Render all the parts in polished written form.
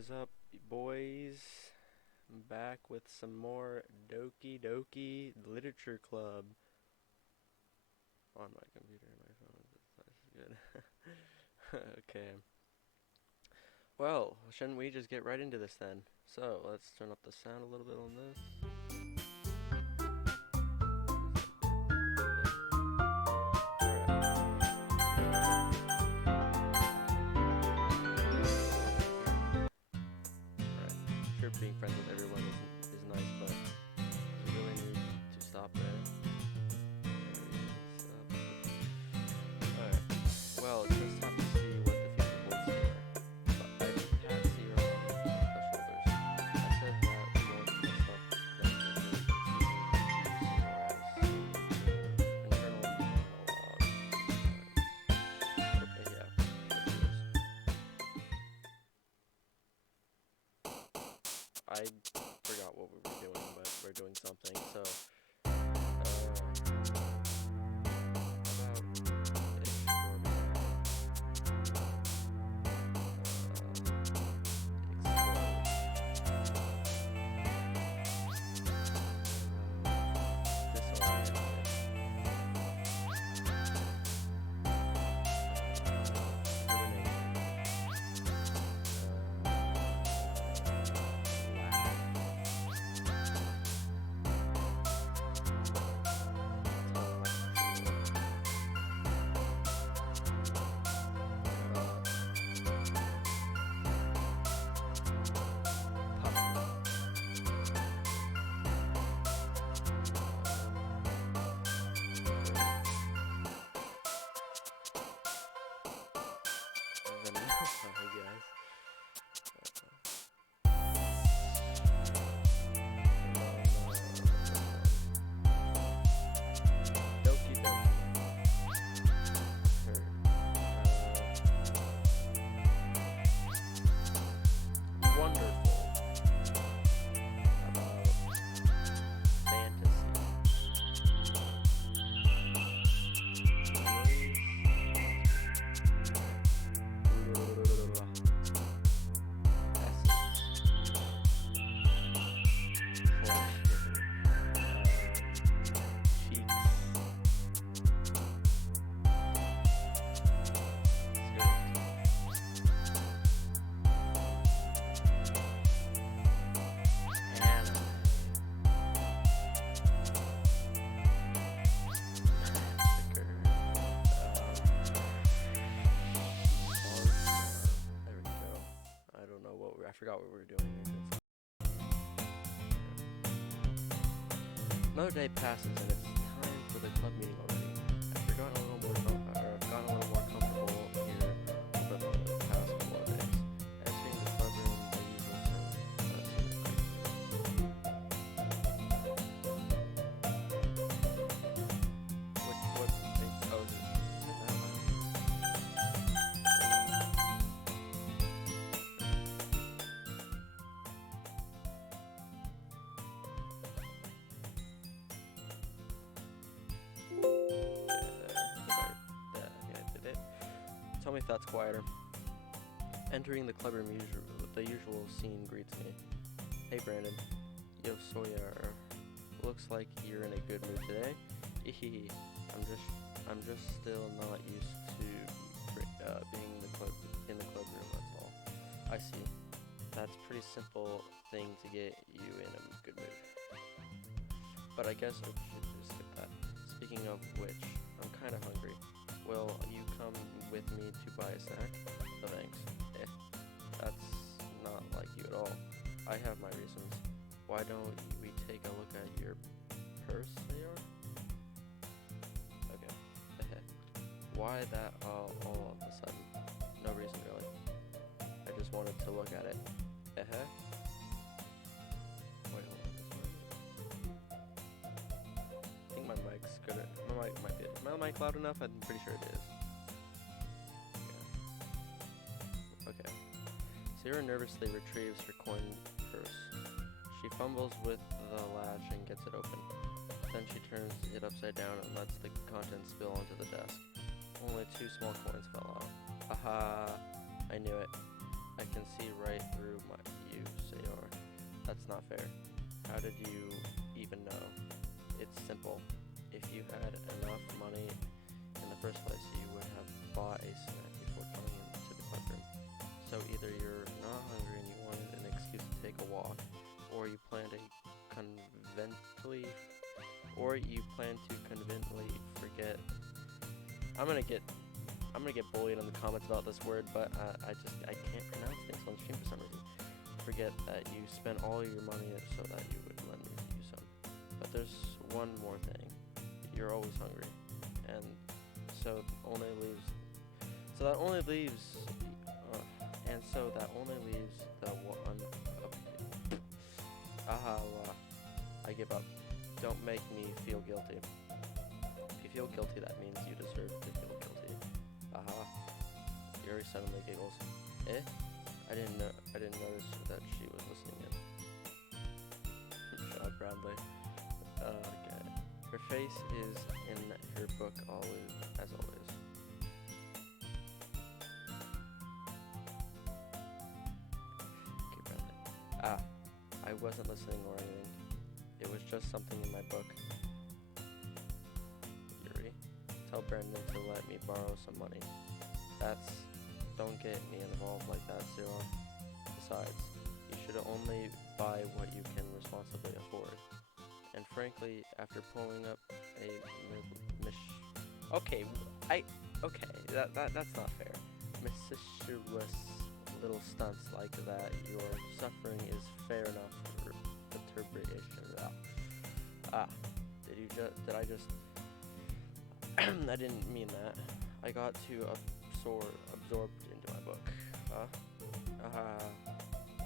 is up, boys? I'm back with some more Doki Literature Club on my computer and my phone. That's good. Okay. Well, shouldn't we just get right into this then? So, let's turn up the sound a little bit on this. Sure, being friends with everyone is nice, but we really need to stop there. Alright. Well, just have to see what the future holds here. But I had zero on the shoulders. I said that more to myself than to her, internal monologue. Okay, yeah. I forgot what we were doing, but we're doing something, so sorry guys. Doki Doki. Wonderful about fantasy. I forgot what we were doing. Another day passes and it's time for the club meeting already. I've gotten a little more comfortable here over the past couple of days. Entering the club room, the usual Tell me if that's quieter. Entering the club room, the usual scene greets me. Hey Brandon. Yo Sawyer. Looks like you're in a good mood today. Hehe. I'm just still not used to being in the club room, that's all. I see. That's a pretty simple thing to get you in a good mood. But I guess I should just skip that. Speaking of which, I'm kinda hungry. Will you come with me to buy a snack? No thanks. That's not like you at all. I have my reasons. Why don't we take a look at your purse, AR? Okay. Why that all of a sudden? No reason really. I just wanted to look at it. Wait, hold on. I think my mic's good. My mic might be. Is my mic loud enough? I'm pretty sure it is. Okay. Sarah nervously retrieves her coin purse. She fumbles with the latch and gets it open. Then she turns it upside down and lets the contents spill onto the desk. Only 2 small coins fell out. Aha! I knew it. I can see right through you, Sayori. That's not fair. How did you even know? It's simple. If you had enough money in the first place, you would have bought a snack before coming into the clubroom. So either you're not hungry and you wanted an excuse to take a walk, or you plan to conveniently forget. I'm gonna get bullied in the comments about this word, but I can't pronounce things on stream for some reason. Forget that you spent all your money so that you would lend me to you some. But there's one more thing. You're always hungry, and so that only leaves the one. I give up. Don't make me feel guilty. If you feel guilty, that means you deserve to feel guilty. Yuri suddenly giggles. Eh? I didn't notice that she was listening in. Shut up, Bradley. Okay. Her face is in her book always, as always. Okay, Bradley. I wasn't listening or anything. It was just something in my book. Yuri, tell Brendan to let me borrow some money. Don't get me involved like that, Zero. Besides, you should only buy what you can responsibly afford. And frankly, after pulling up a that's not fair. Mischievous little stunts like that, your suffering is fair enough for perturbation. Did I just I didn't mean that. I got too absorbed into my book.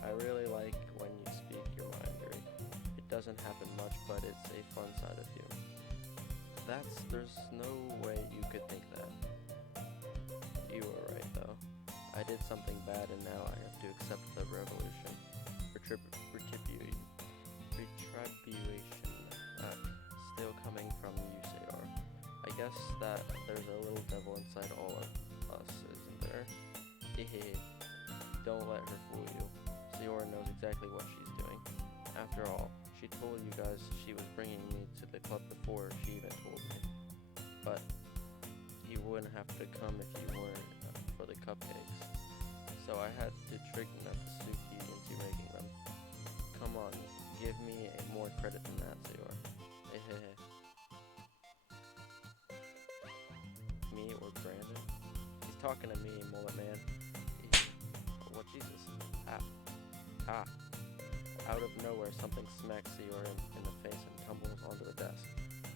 I really like when you speak your mind, Yuri. It doesn't happen much, but it's a fun side of you. There's no way you could think that. You were right, though. I did something bad, and now I have to accept the revolution. Retribution. Still coming from you, Sayori. I guess that there's a little devil inside all of us, isn't there? Hehe. Don't let her fool you. Sayori knows exactly what she's doing. After all, she told you guys she was bringing me to the club before she even told me. But you wouldn't have to come if you weren't for the cupcakes. So I had to trick Natsuki into making them. Come on, give me more credit than that, Sayori. Me or Brandon? He's talking to me, mullet man. What, Jesus? Out of nowhere, something smacks Sayori in the face and tumbles onto the desk.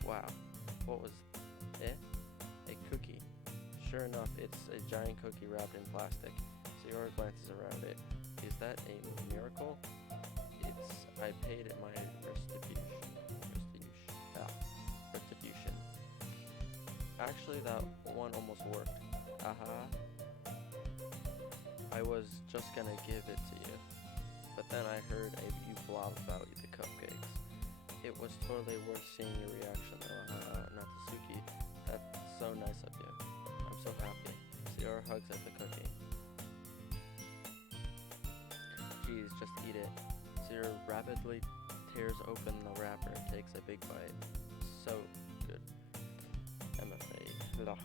Wow. What was it? A cookie. Sure enough, it's a giant cookie wrapped in plastic. Sayori glances around it. Is that a miracle? I paid it my retribution. Actually, that one almost worked. I was just gonna give it to you, but then I heard you blob about the cupcakes. It was totally worth seeing your reaction, though. Natsuki, that's so nice of you. I'm so happy. Sayori hugs at the cookie. Geez, just eat it. Sayori rapidly tears open the wrapper and takes a big bite. So good. MFA. I can't talk.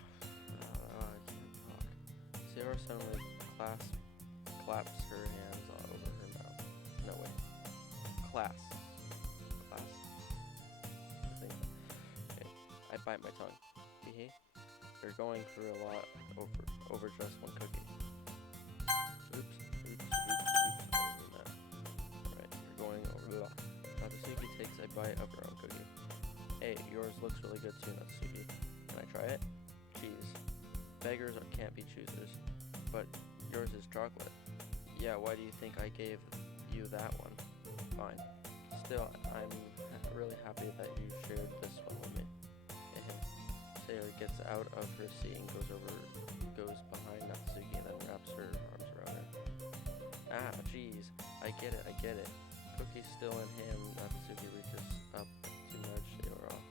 Sayori suddenly claps her hands all over her mouth. No, wait. Class. Okay. I bite my tongue. Hee. You're going through a lot over just one cookie. Oops. Natsuki takes a bite of her own cookie. Hey, yours looks really good too, Natsuki. Can I try it? Jeez. Beggars can't be choosers. But yours is chocolate. Yeah, why do you think I gave you that one? Fine. Still, I'm really happy that you shared this one with me. Sayori gets out of her seat and goes behind Natsuki and then wraps her arms around her. Jeez. I get it. Cookie still in hand, Natsuki reaches up to nudge Sayori off.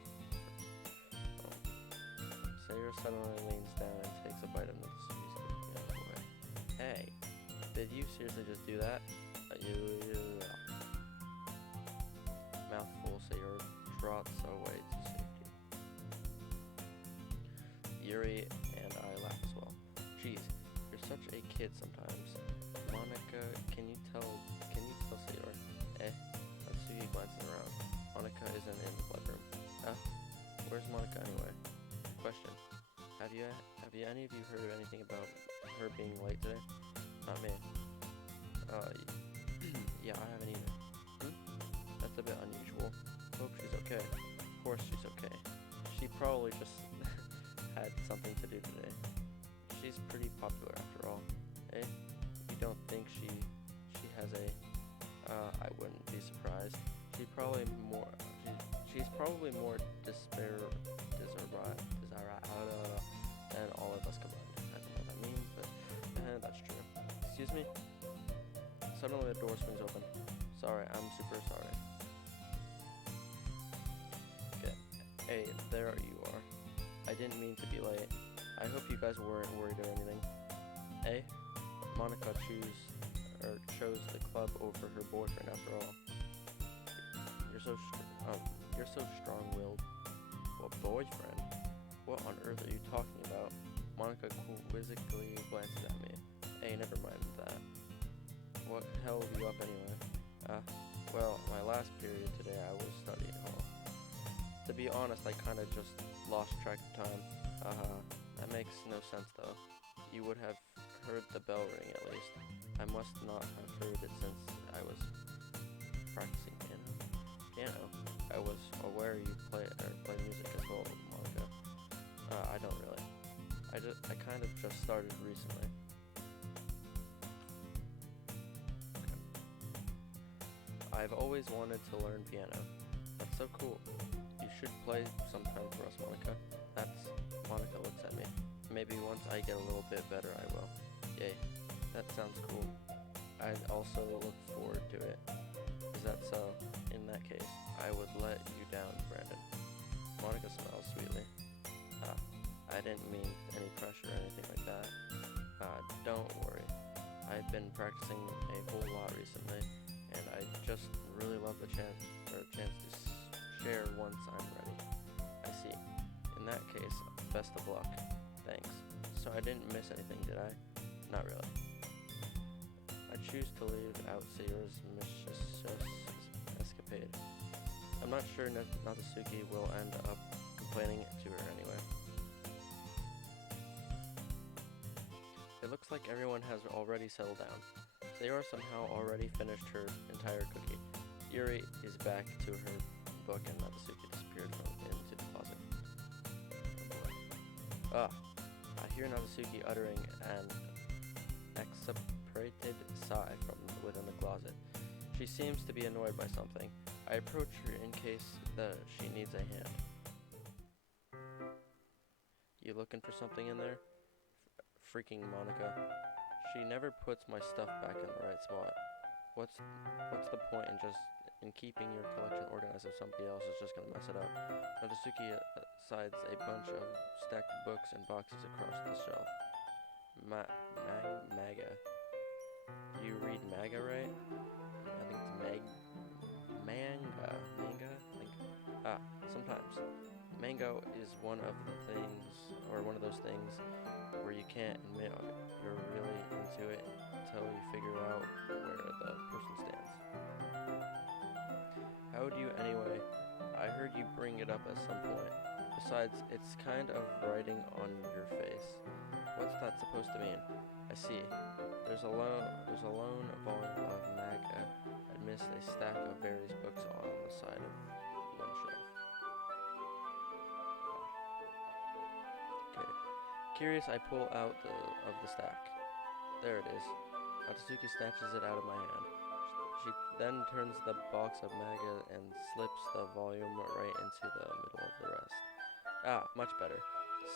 Sayori suddenly leans down and takes a bite of Natsuki's cookie out of the way. Hey, Did you seriously just do that? Mouthful, Sayori trots away to safety. Yuri and I laugh as well. Jeez, you're such a kid sometimes. Monica, can you tell Sayori? Natsuki glances around. Monica isn't in the blood room. Where's Monica anyway? Question. Have any of you heard of anything about her being late today? Not me. Yeah, I haven't either. That's a bit unusual. Hope she's okay. Of course she's okay. She probably just had something to do today. She's pretty popular after all. You don't think she has a... I wouldn't be surprised. She's probably more desirable than all of us combined. I don't know what that means, but that's true. Excuse me? Suddenly the door swings open. Sorry, I'm super sorry. Okay. Hey, there you are. I didn't mean to be late. I hope you guys weren't worried or anything. Monica chose the club over her boyfriend after all. You're so strong-willed. What boyfriend? What on earth are you talking about? Monica quizzically glances at me. Hey, never mind that. What held you up anyway? Well, my last period today I was studying hall. To be honest, I kinda just lost track of time. That makes no sense though. You would have heard the bell ring at least. I must not have heard it since I was practicing piano. I was aware you play music as well, Monica. I don't really. I kind of just started recently. Okay. I've always wanted to learn piano. That's so cool. You should play sometime for us, Monica. Monica looks at me. Maybe once I get a little bit better, I will. Yay. That sounds cool. I'd also look forward to it. Is that so? In that case, I would let you down, Brandon. Monica smiles sweetly. I didn't mean any pressure or anything like that. Don't worry. I've been practicing a whole lot recently, and I just really love the chance to share once I'm ready. I see. In that case, best of luck. Thanks. So I didn't miss anything, did I? Not really. I choose to leave out Sayori's mischievous escapade. I'm not sure Natsuki will end up complaining to her anyway. It looks like everyone has already settled down. Sayori somehow already finished her entire cookie. Yuri is back to her book and Natsuki disappeared into the closet. Oh boy. I hear Natsuki uttering an exasperated sigh from within the closet. She seems to be annoyed by something. I approach her in case she needs a hand. You looking for something in there? Freaking Monica. She never puts my stuff back in the right spot. What's the point in keeping your collection organized if somebody else is just gonna mess it up? Natsuki sides a bunch of stacked books and boxes across the shelf. Maga. You read Maga, right? I think it's Manga. Sometimes. Mango is one of those things where you can't admit you're really into it until you figure out where the person stands. How do you anyway? I heard you bring it up at some point. Besides, it's kind of writing on your face. What's that supposed to mean? I see. There's a lone volume of Maga amidst a stack of various books on the side of one shelf. Okay. Curious, I pull out of the stack. There it is. Natsuki snatches it out of my hand. She then turns the box of Maga and slips the volume right into the middle of the rest. Much better.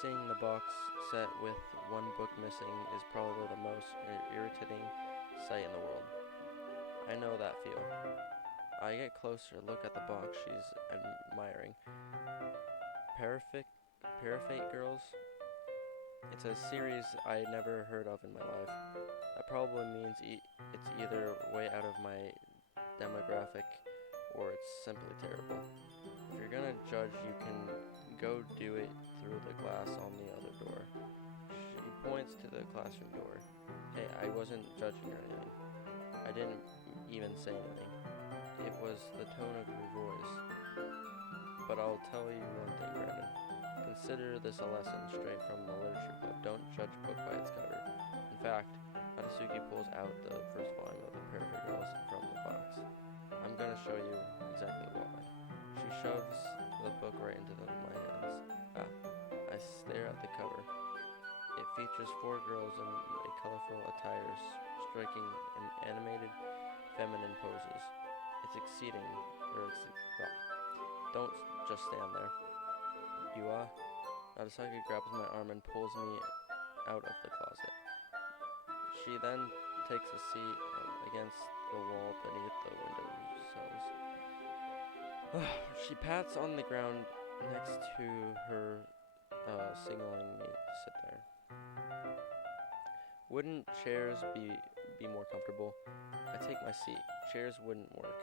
Seeing the box set with one book missing is probably the most irritating sight in the world. I know that feel. I get closer, look at the box she's admiring. Paraphate girls? It's a series I never heard of in my life. That probably means it's either way out of my demographic or it's simply terrible. If you're gonna judge, you can go do it through the glass on the other door. She points to the classroom door. Hey, I wasn't judging or anything. I didn't even say anything. It was the tone of your voice. But I'll tell you one thing, Brandon. Consider this a lesson straight from the literature club. Don't judge a book by its cover. In fact, Natsuki pulls out the first volume of The Perfect Girls from the box. I'm gonna show you exactly why. She shoves the book right into my hands. I stare at the cover. It features 4 girls in a colorful attire striking animated feminine poses. It's exceeding, well, don't just stand there. You are? Nagasaki grabs my arm and pulls me out of the closet. She then takes a seat against the wall beneath the window sills. She pats on the ground next to her, signaling me to sit there. Wouldn't chairs be more comfortable? I take my seat. Chairs wouldn't work.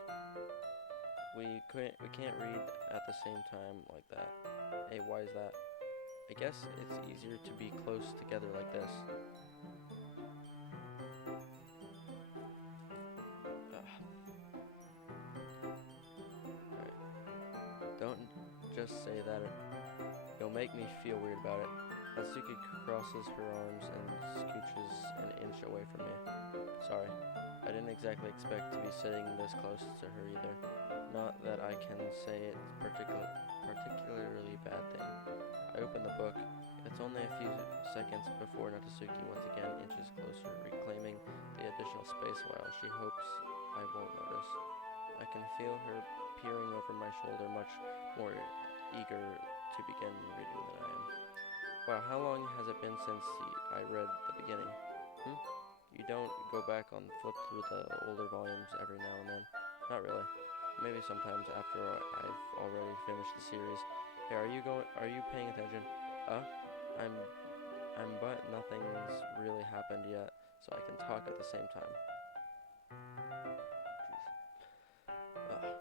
We can't read at the same time like that. Hey, why is that? I guess it's easier to be close together like this. Alright. Don't just say that. You'll make me feel weird about it. Natsuki crosses her arms and scooches an inch away from me. Sorry. I didn't exactly expect to be sitting this close to her either. Not that I can say it's particularly bad thing. I open the book. It's only a few seconds before Natsuki once again inches closer, reclaiming the additional space while she hopes I won't notice. I can feel her peering over my shoulder, much more eager to begin reading than I am. Wow, how long has it been since I read the beginning? You don't go back and flip through the older volumes every now and then? Not really. Maybe sometimes after I've already finished the series. Hey, are you paying attention? But nothing's really happened yet, so I can talk at the same time. Okay.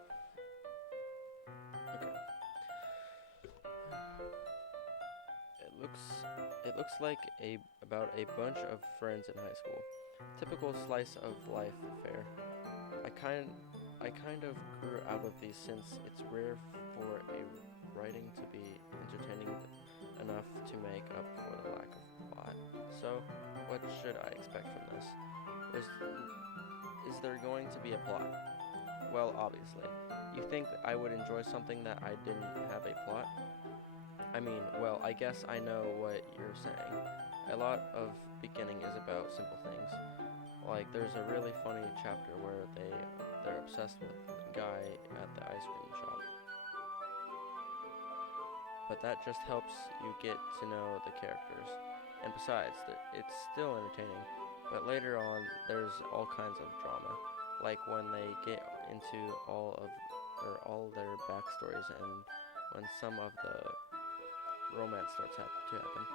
It looks like about a bunch of friends in high school. Typical slice of life fare. I kind of grew out of these since it's rare for a writing to be entertaining enough to make up for the lack of plot. So, what should I expect from this? Is there going to be a plot? Well, obviously. You think I would enjoy something that I didn't have a plot? I mean, well, I guess I know what you're saying. A lot of beginning is about simple things. Like, there's a really funny chapter where they're obsessed with the guy at the ice cream shop. But that just helps you get to know the characters. And besides, it's still entertaining. But later on, there's all kinds of drama. Like when they get into all their backstories and when some of the romance starts to happen.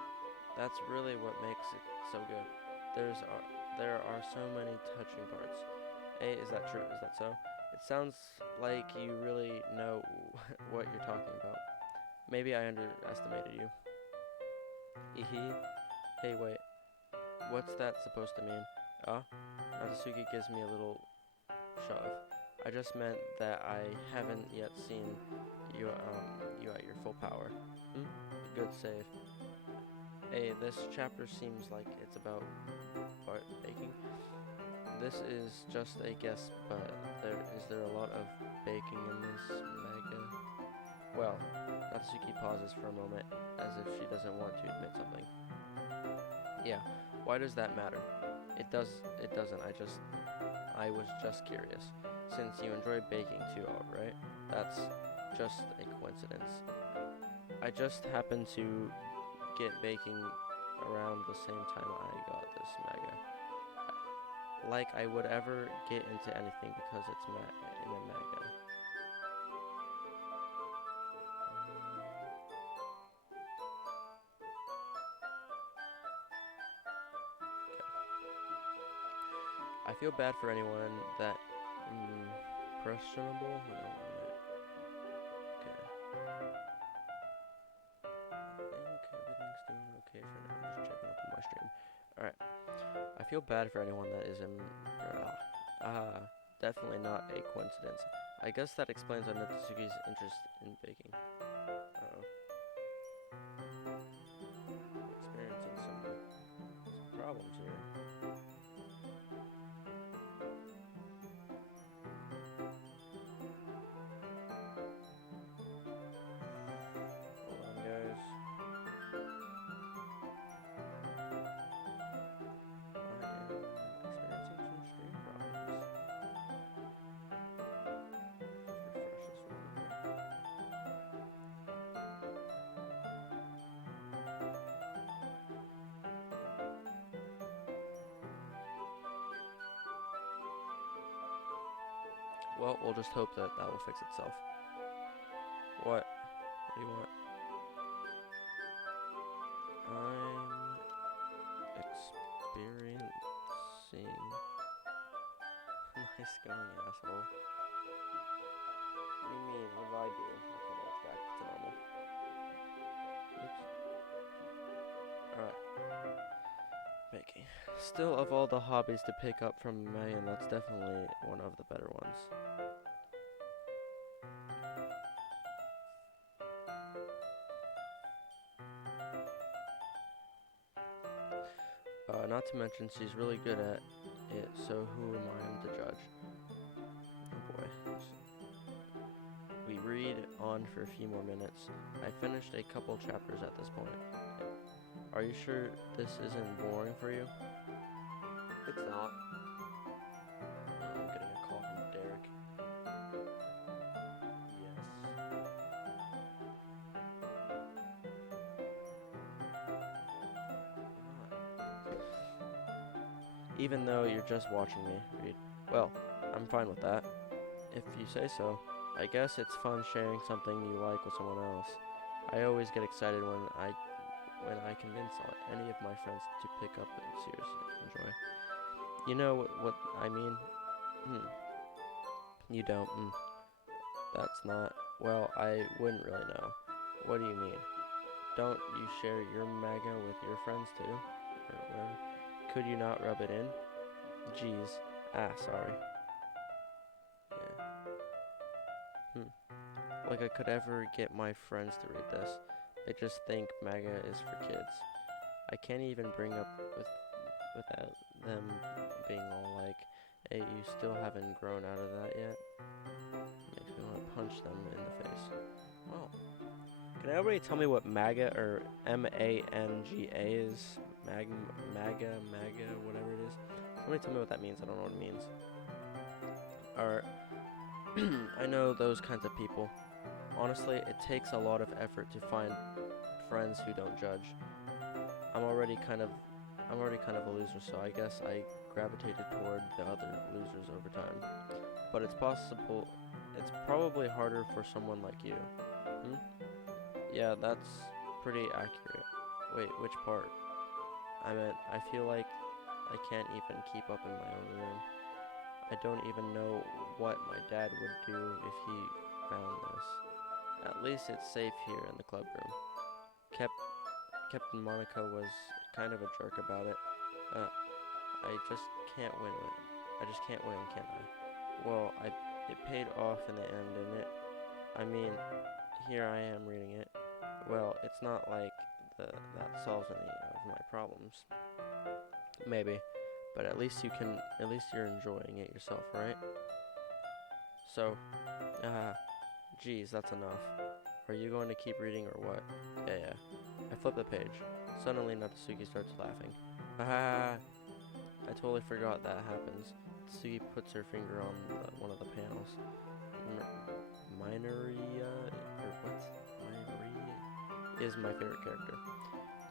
That's really what makes it so good. There are so many touching parts. Hey, is that true? Is that so? It sounds like you really know what you're talking about. Maybe I underestimated you. Hey, wait. What's that supposed to mean? Natsuki gives me a little shove. I just meant that I haven't yet seen you at your full power. Good save. Hey, this chapter seems like it's about baking. This is just a guess, but is there a lot of baking in this manga? Well, Natsuki pauses for a moment, as if she doesn't want to admit something. Yeah, why does that matter? It doesn't. I was just curious. Since you enjoy baking too, alright? That's just a coincidence. I just happened to get baking around the same time I got this manga. Like I would ever get into anything because it's in a manga. I feel bad for anyone that questionable. Hold on a minute. Okay. I think everything's doing okay for now. Just checking up on my stream. Alright. I feel bad for anyone that is in. Definitely not a coincidence. I guess that explains Natsuki's interest in baking. Uh-oh. Experiencing some problems here. Hold on, guys. I am experiencing some stream problems. Refresh this real quick. Well, we'll just hope that that will fix itself. What? What do you want? I'm experiencing nice going, asshole. What do you mean? What did I do? Okay, that's back to normal. Oops. Alright. Baking. Still, of all the hobbies to pick up from Megan, that's definitely one of the better ones. Not to mention, she's really good at it, so who am I to judge? Oh boy. We read on for a few more minutes. I finished a couple chapters at this point. Are you sure this isn't boring for you? It's not. I'm getting a call from Derek. Yes. Even though you're just watching me read. Well, I'm fine with that. If you say so. I guess it's fun sharing something you like with someone else. I always get excited when I convince any of my friends to pick up and seriously enjoy. You know what I mean? You don't. That's not. Well, I wouldn't really know. What do you mean? Don't you share your manga with your friends too? Or whatever? Could you not rub it in? Jeez. Sorry. Yeah. Like I could ever get my friends to read this. They just think manga is for kids. I can't even bring up without them being all like, hey, you still haven't grown out of that yet? Makes me want to punch them in the face. Well, can everybody tell me what MAGA or MANGA is? MAGA, whatever it is. Somebody tell me what that means. I don't know what it means. Or, I know those kinds of people. Honestly, it takes a lot of effort to find friends who don't judge. I'm already kind of a loser, so I guess I gravitated toward the other losers over time. But it's probably harder for someone like you. Yeah, that's pretty accurate. Wait, which part? I meant, I feel like I can't even keep up in my own room. I don't even know what my dad would do if he found this. At least it's safe here in the club room. Captain Monica was kind of a jerk about it. I just can't win, can I? Well, it paid off in the end, didn't it? I mean, here I am reading it. Well, it's not like that solves any of my problems. Maybe, but at least you're enjoying it yourself, right? So, geez, that's enough. Are you going to keep reading or what? Yeah. I flip the page. Suddenly, Natsuki starts laughing. I totally forgot that happens. Natsuki puts her finger on one of the panels. Minoria, or what? Minoria is my favorite character.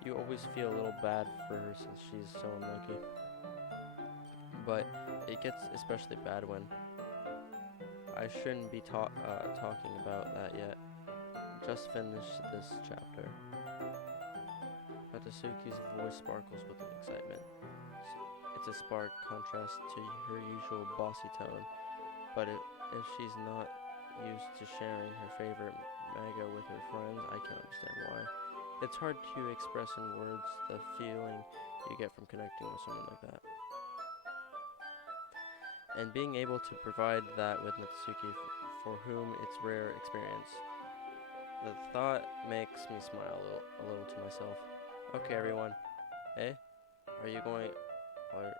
You always feel a little bad for her since she's so unlucky. But it gets especially bad when I shouldn't be talking about that yet. Just finished this chapter. Natsuki's voice sparkles with excitement. It's a stark contrast to her usual bossy tone, but if she's not used to sharing her favorite manga with her friends, I can understand why. It's hard to express in words the feeling you get from connecting with someone like that. And being able to provide that with Natsuki, for whom it's rare experience. The thought makes me smile a little to myself. Okay, everyone. Hey, are you going? Are,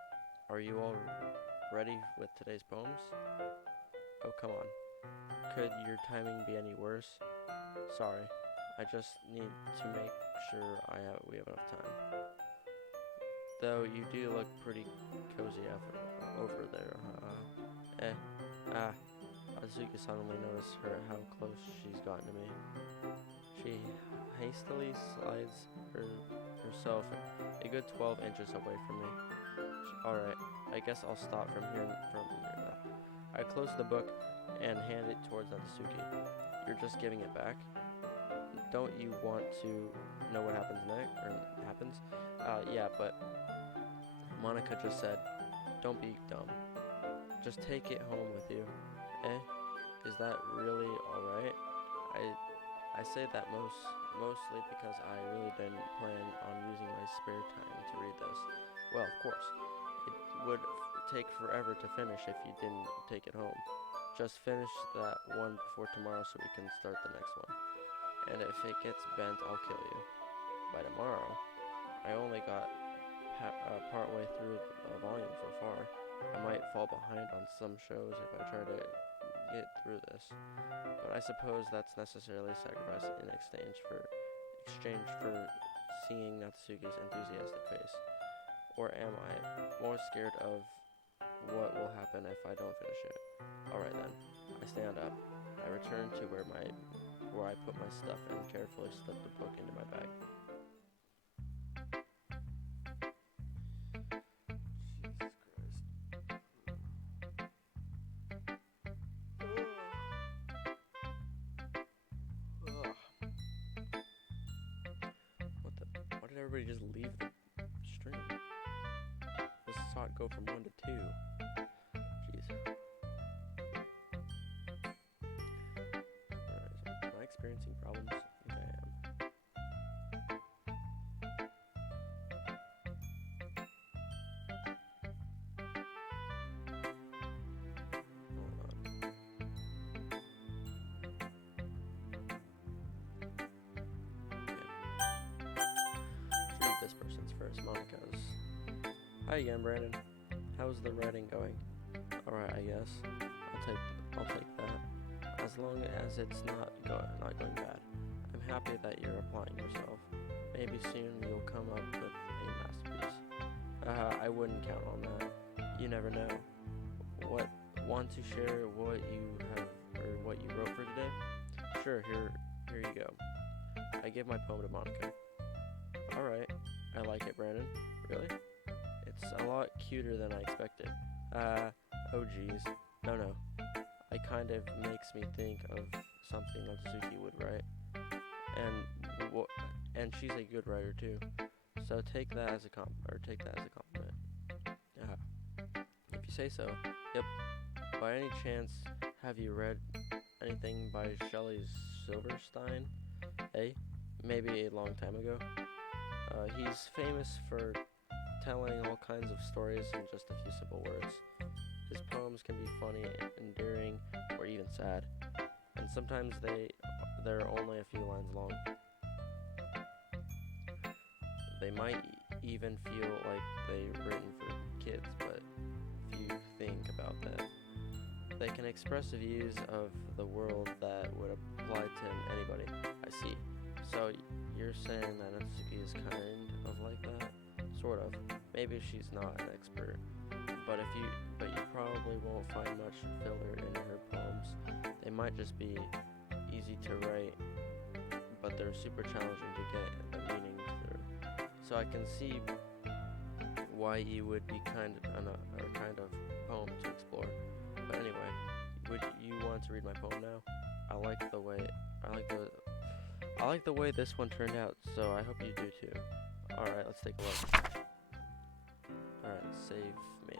are you all ready with today's poems? Oh, come on. Could your timing be any worse? Sorry, I just need to make sure we have enough time. Though you do look pretty cozy over there. Azuki suddenly noticed how close she's gotten to me. She hastily slides herself a good 12 inches away from me. Alright, I guess I'll stop from here. I close the book and hand it towards Natsuki. You're just giving it back? Don't you want to know what happens next? Yeah, but Monica just said, don't be dumb. Just take it home with you. Is that really alright? I say that mostly because I really didn't plan on using my spare time to read this. Well, of course, it would take forever to finish if you didn't take it home. Just finish that one before tomorrow so we can start the next one. And if it gets bent, I'll kill you. By tomorrow, I only got part way through the volume so far. I might fall behind on some shows if I try to get through this, but I suppose that's necessarily a sacrifice in exchange for seeing Natsuki's enthusiastic face. Or am I more scared of what will happen if I don't finish it? Alright then, I stand up. I return to where I put my stuff and carefully slip the book into my bag. Why did everybody just leave the stream? This saw it go from 1 to 2. Jeez. Alright, am I experiencing problems? I think I am. Hold on. Read this person's first. Monica's. Hi again, Brandon. How's the writing going? Alright, I guess. I'll take that. As long as it's not going bad. I'm happy that you're applying yourself. Maybe soon you'll come up with a masterpiece. I wouldn't count on that. You never know. Want to share what you wrote for today? Sure, here you go. I give my poem to Monica. Alright, I like it, Brandon. Really? It's a lot cuter than I expected. Oh geez. No. It kind of makes me think of something Natsuki would write. And she's a good writer too. So take that as a compliment. If you say so. Yep. By any chance, have you read anything by Shelley Silverstein? Maybe a long time ago. He's famous for telling all kinds of stories in just a few simple words. His poems can be funny, endearing, or even sad, and sometimes they're only a few lines long. They might even feel like they're written for kids, but if you think about that, they can express views of the world that would apply to anybody. I see. So you're saying that Natsuki is kind of like that? Sort of. Maybe she's not an expert, but you probably won't find much filler in her poems. They might just be easy to write, but they're super challenging to get the meaning through. So I can see why you would be kind of poem to explore. But anyway, would you want to read my poem now? I like the way this one turned out, so I hope you do too. Alright, let's take a look. Alright, save me.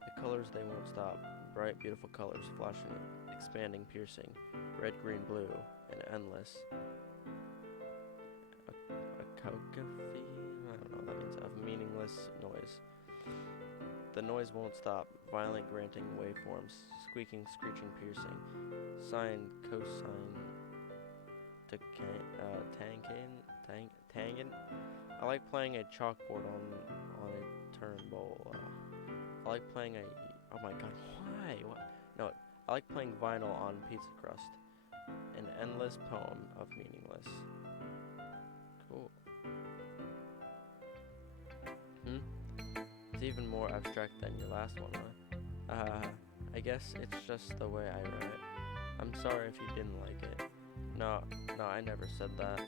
The colors, they won't stop. Bright, beautiful colors, flashing, expanding, piercing. Red, green, blue, and endless. A cacophony? I don't know what that means. Of meaningless noise. The noise won't stop. Violent, granting waveforms. Squeaking, screeching, piercing. Sine, cosine, tangent. I like playing a chalkboard on a turnbull. I like playing a. Oh my god, why? What? No, I like playing vinyl on pizza crust. An endless poem of meaningless. Cool. It's even more abstract than your last one, huh? I guess it's just the way I write. I'm sorry if you didn't like it. No, I never said that.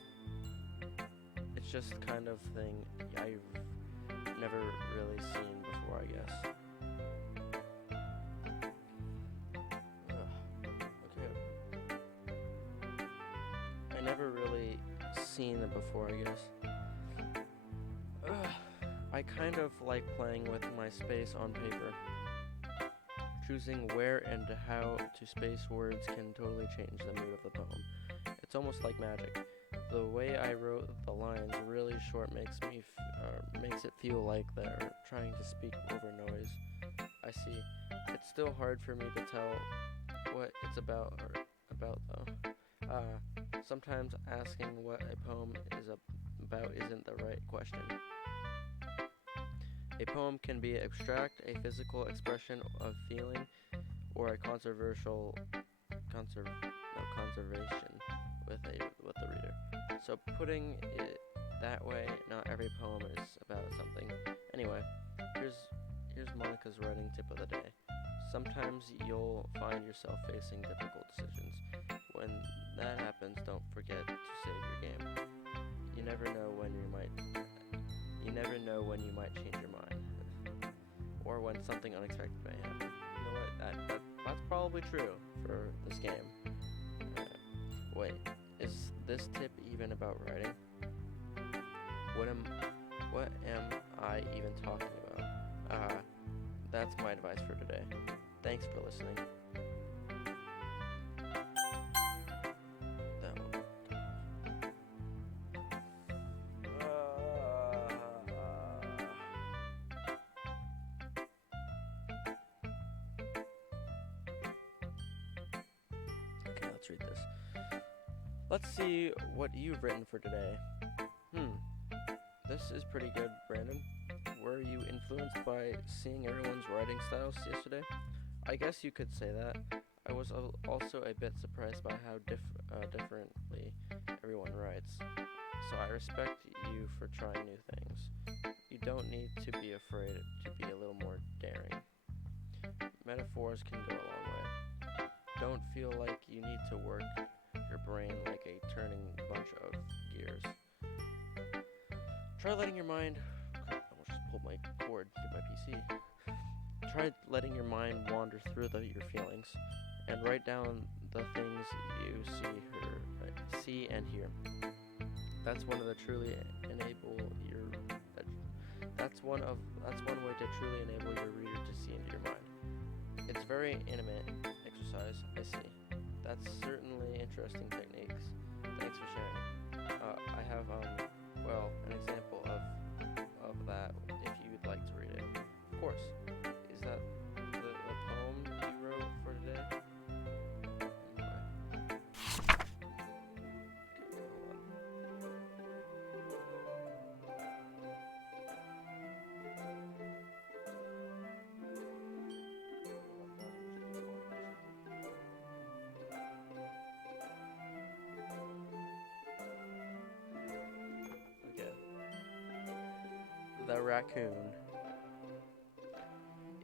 It's just the kind of thing I've never really seen before, I guess. Okay. I never really seen it before, I guess. I kind of like playing with my space on paper. Choosing where and how to space words can totally change the mood of the poem. It's almost like magic. The way I wrote the lines really short makes it feel like they're trying to speak over noise. I see. It's still hard for me to tell what it's about though. Sometimes asking what a poem is about isn't the right question. A poem can be abstract, a physical expression of feeling, or a conservation with the reader. So putting it that way, not every poem is about something. Anyway, here's Monica's writing tip of the day. Sometimes you'll find yourself facing difficult decisions. When that happens, don't forget to save your game. You never know when you might change your mind, or when something unexpected may happen. You know what? That's probably true for this game. Wait, is this tip even about writing? What am I even talking about? That's my advice for today. Thanks for listening. Okay, let's read this. Let's see what you've written for today. This is pretty good, Brandon. Were you influenced by seeing everyone's writing styles yesterday? I guess you could say that. I was also a bit surprised by how differently everyone writes. So I respect you for trying new things. You don't need to be afraid to be a little more daring. Metaphors can go a long way. Don't feel like you need to work your brain like a turning bunch of gears. Try letting your mind... I almost just pulled my cord to my PC. Try letting your mind wander through your feelings and write down the things you see and hear. That's one way to truly enable your reader to see into your mind. It's very intimate exercise, I see. That's certainly interesting techniques. Thanks for sharing. I have an example of that if you'd like to read it. Of course. Is that the poem you wrote for today? The raccoon.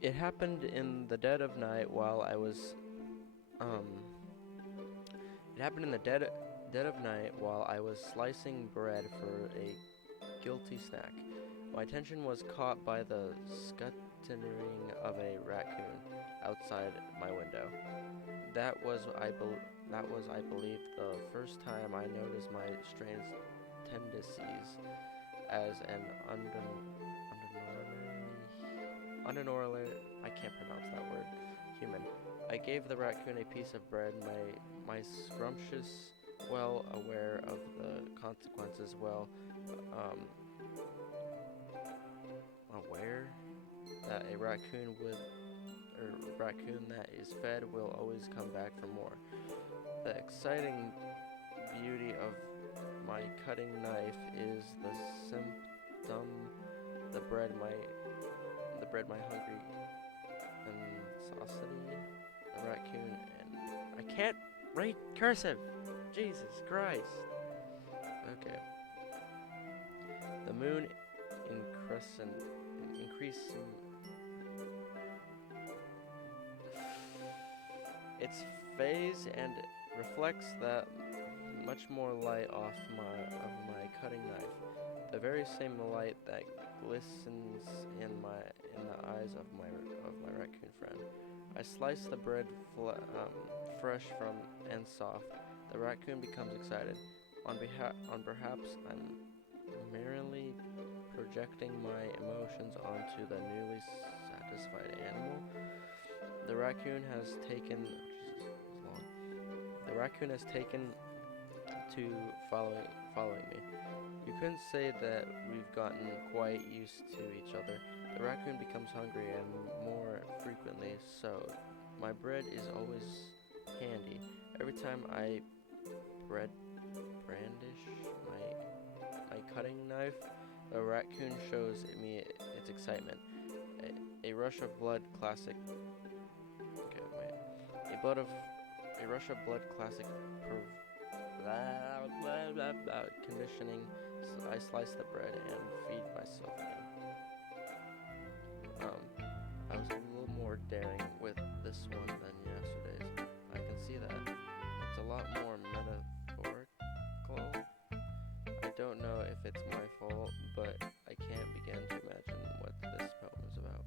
It happened in the dead of night while I was slicing bread for a guilty snack. My attention was caught by the scuttering of a raccoon outside my window. That was, I believe, the first time I noticed my strange tendencies as an unenorlated, I can't pronounce that word, human. I gave the raccoon a piece of bread, my scrumptious, well aware of the consequences, aware that a raccoon that is fed will always come back for more. The exciting beauty of my cutting knife is the symptom, the bread my hungry and saucity, the raccoon, and I can't write cursive. Jesus Christ. Okay. The moon increasing its phase and reflects that much more light off my cutting knife. The very same light that glistens in the eyes of my raccoon friend. I slice the bread fresh from and soft. The raccoon becomes excited. On perhaps I'm merely projecting my emotions onto the newly satisfied animal. The raccoon has taken to following me. You couldn't say that we've gotten quite used to each other. The raccoon becomes hungry and more frequently so. My bread is always handy. Every time I brandish my cutting knife, the raccoon shows me its excitement. A rush of blood classic. Okay, wait. A rush of blood classic. Conditioning. I slice the bread and feed myself again. I was a little more daring with this one than yesterday's. I can see that. It's a lot more metaphorical. I don't know if it's my fault, but I can't begin to imagine what this poem is about.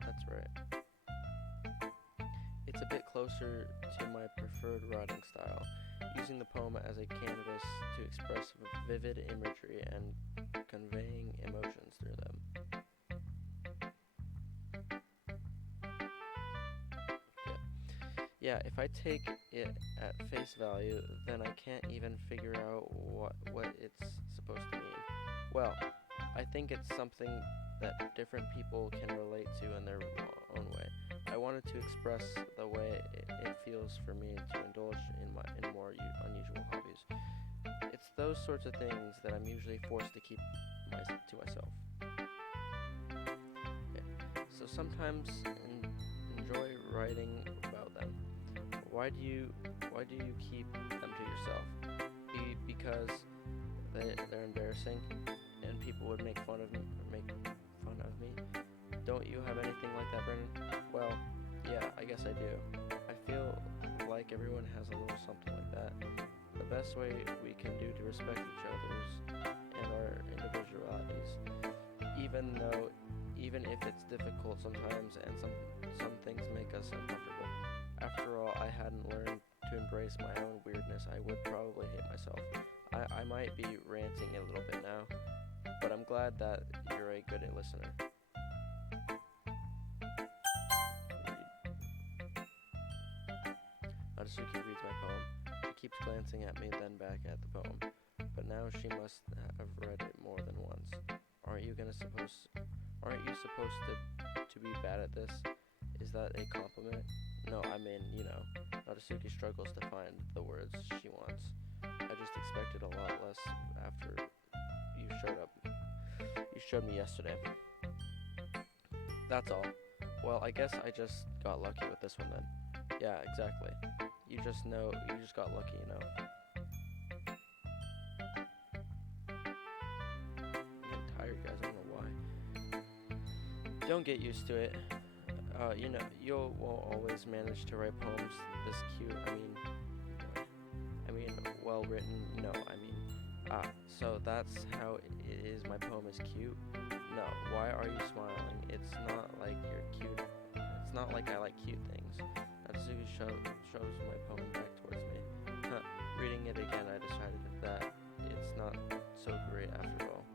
That's right. It's a bit closer to my preferred writing style, using the poem as a canvas to express vivid imagery and conveying emotions through them. Yeah, if I take it at face value, then I can't even figure out what it's supposed to mean. Well, I think it's something that different people can relate to in their own way. I wanted to express the way it feels for me to indulge in more unusual hobbies. It's those sorts of things that I'm usually forced to keep to myself. Okay. So sometimes enjoy writing about them. Why do you keep them to yourself? Because they're embarrassing, and people would make fun of me. Don't you have anything like that, Brennan? Well, yeah, I guess I do. I feel like everyone has a little something like that. The best way we can do to respect each other's and our individualities, even if it's difficult sometimes, and some things make us uncomfortable. After all, I hadn't learned to embrace my own weirdness, I would probably hate myself. I might be ranting a little bit now, but I'm glad that you're a good listener. Natsuki reads my poem. She keeps glancing at me, then back at the poem. But now she must have read it more than once. Aren't you supposed to be bad at this? Is that a compliment? No, I mean, Natsuki struggles to find the words she wants. I just expected a lot less after you showed me yesterday. That's all. Well, I guess I just got lucky with this one then. Yeah, exactly. You just got lucky, I'm getting tired, guys, I don't know why. Don't get used to it. You won't always manage to write poems this cute, well written, so that's how it is, my poem is cute? No, why are you smiling? It's not like you're cute. It's not like I like cute things. Natsuki shows my poem back towards me. Reading it again, I decided that it's not so great after all.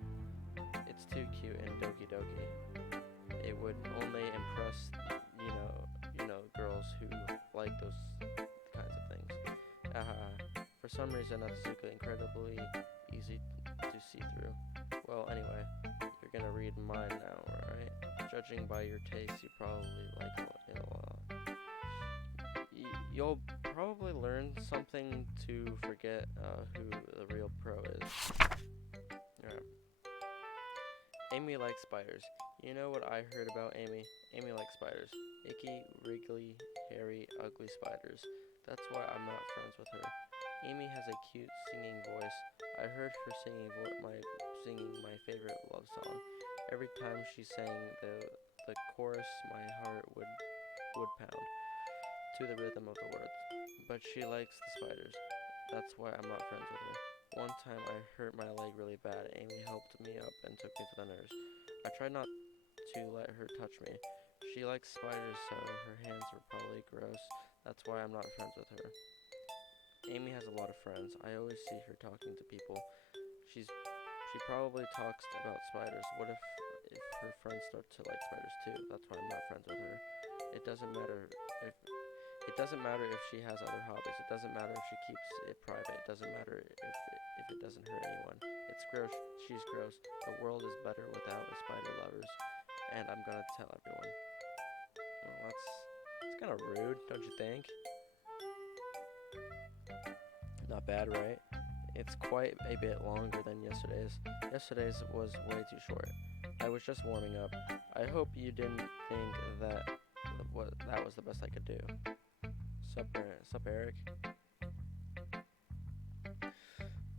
It's too cute and Doki Doki. It would only like those kinds of things. For some reason, Natsuka incredibly easy to see through. Well, anyway, you're gonna read mine now, right? Judging by your taste, you probably like it a lot. You'll probably learn something to forget who the real pro is. Alright. Amy likes spiders. You know what I heard about Amy? Amy likes spiders. Icky, wriggly, hairy, ugly spiders. That's why I'm not friends with her. Amy has a cute singing voice. I heard her singing my favorite love song. Every time she sang the chorus, my heart would pound to the rhythm of the words. But she likes the spiders. That's why I'm not friends with her. One time I hurt my leg really bad. Amy helped me up and took me to the nurse. I tried not to let her touch me. She likes spiders, so her hands are probably gross. That's why I'm not friends with her. Amy has a lot of friends. I always see her talking to people. She probably talks about spiders. What if her friends start to like spiders too? That's why I'm not friends with her. It doesn't matter if she has other hobbies. It doesn't matter if she keeps it private. It doesn't matter if it doesn't hurt anyone. It's gross. She's gross. The world is better without spider lovers. And I'm gonna tell everyone. Well, it's kind of rude, don't you think? Not bad, right? It's quite a bit longer than yesterday's. Yesterday's was way too short. I was just warming up. I hope you didn't think that was the best I could do. Sup, Eric?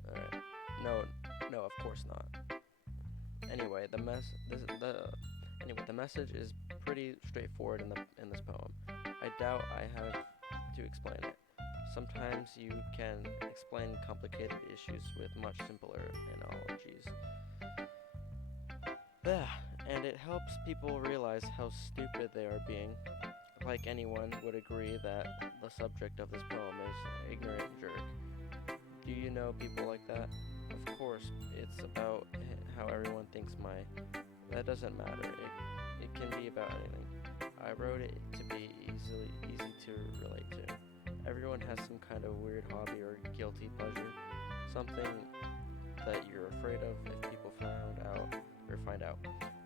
Alright. No, of course not. Anyway, the message is pretty straightforward in this poem. I doubt I have to explain it. Sometimes you can explain complicated issues with much simpler analogies. And it helps people realize how stupid they are being. Like anyone would agree that the subject of this poem is ignorant jerk. Do you know people like that? Of course, it's about how everyone thinks that doesn't matter. It can be about anything. I wrote it to be easy to relate to. Everyone has some kind of weird hobby or guilty pleasure, something that you're afraid of if people find out.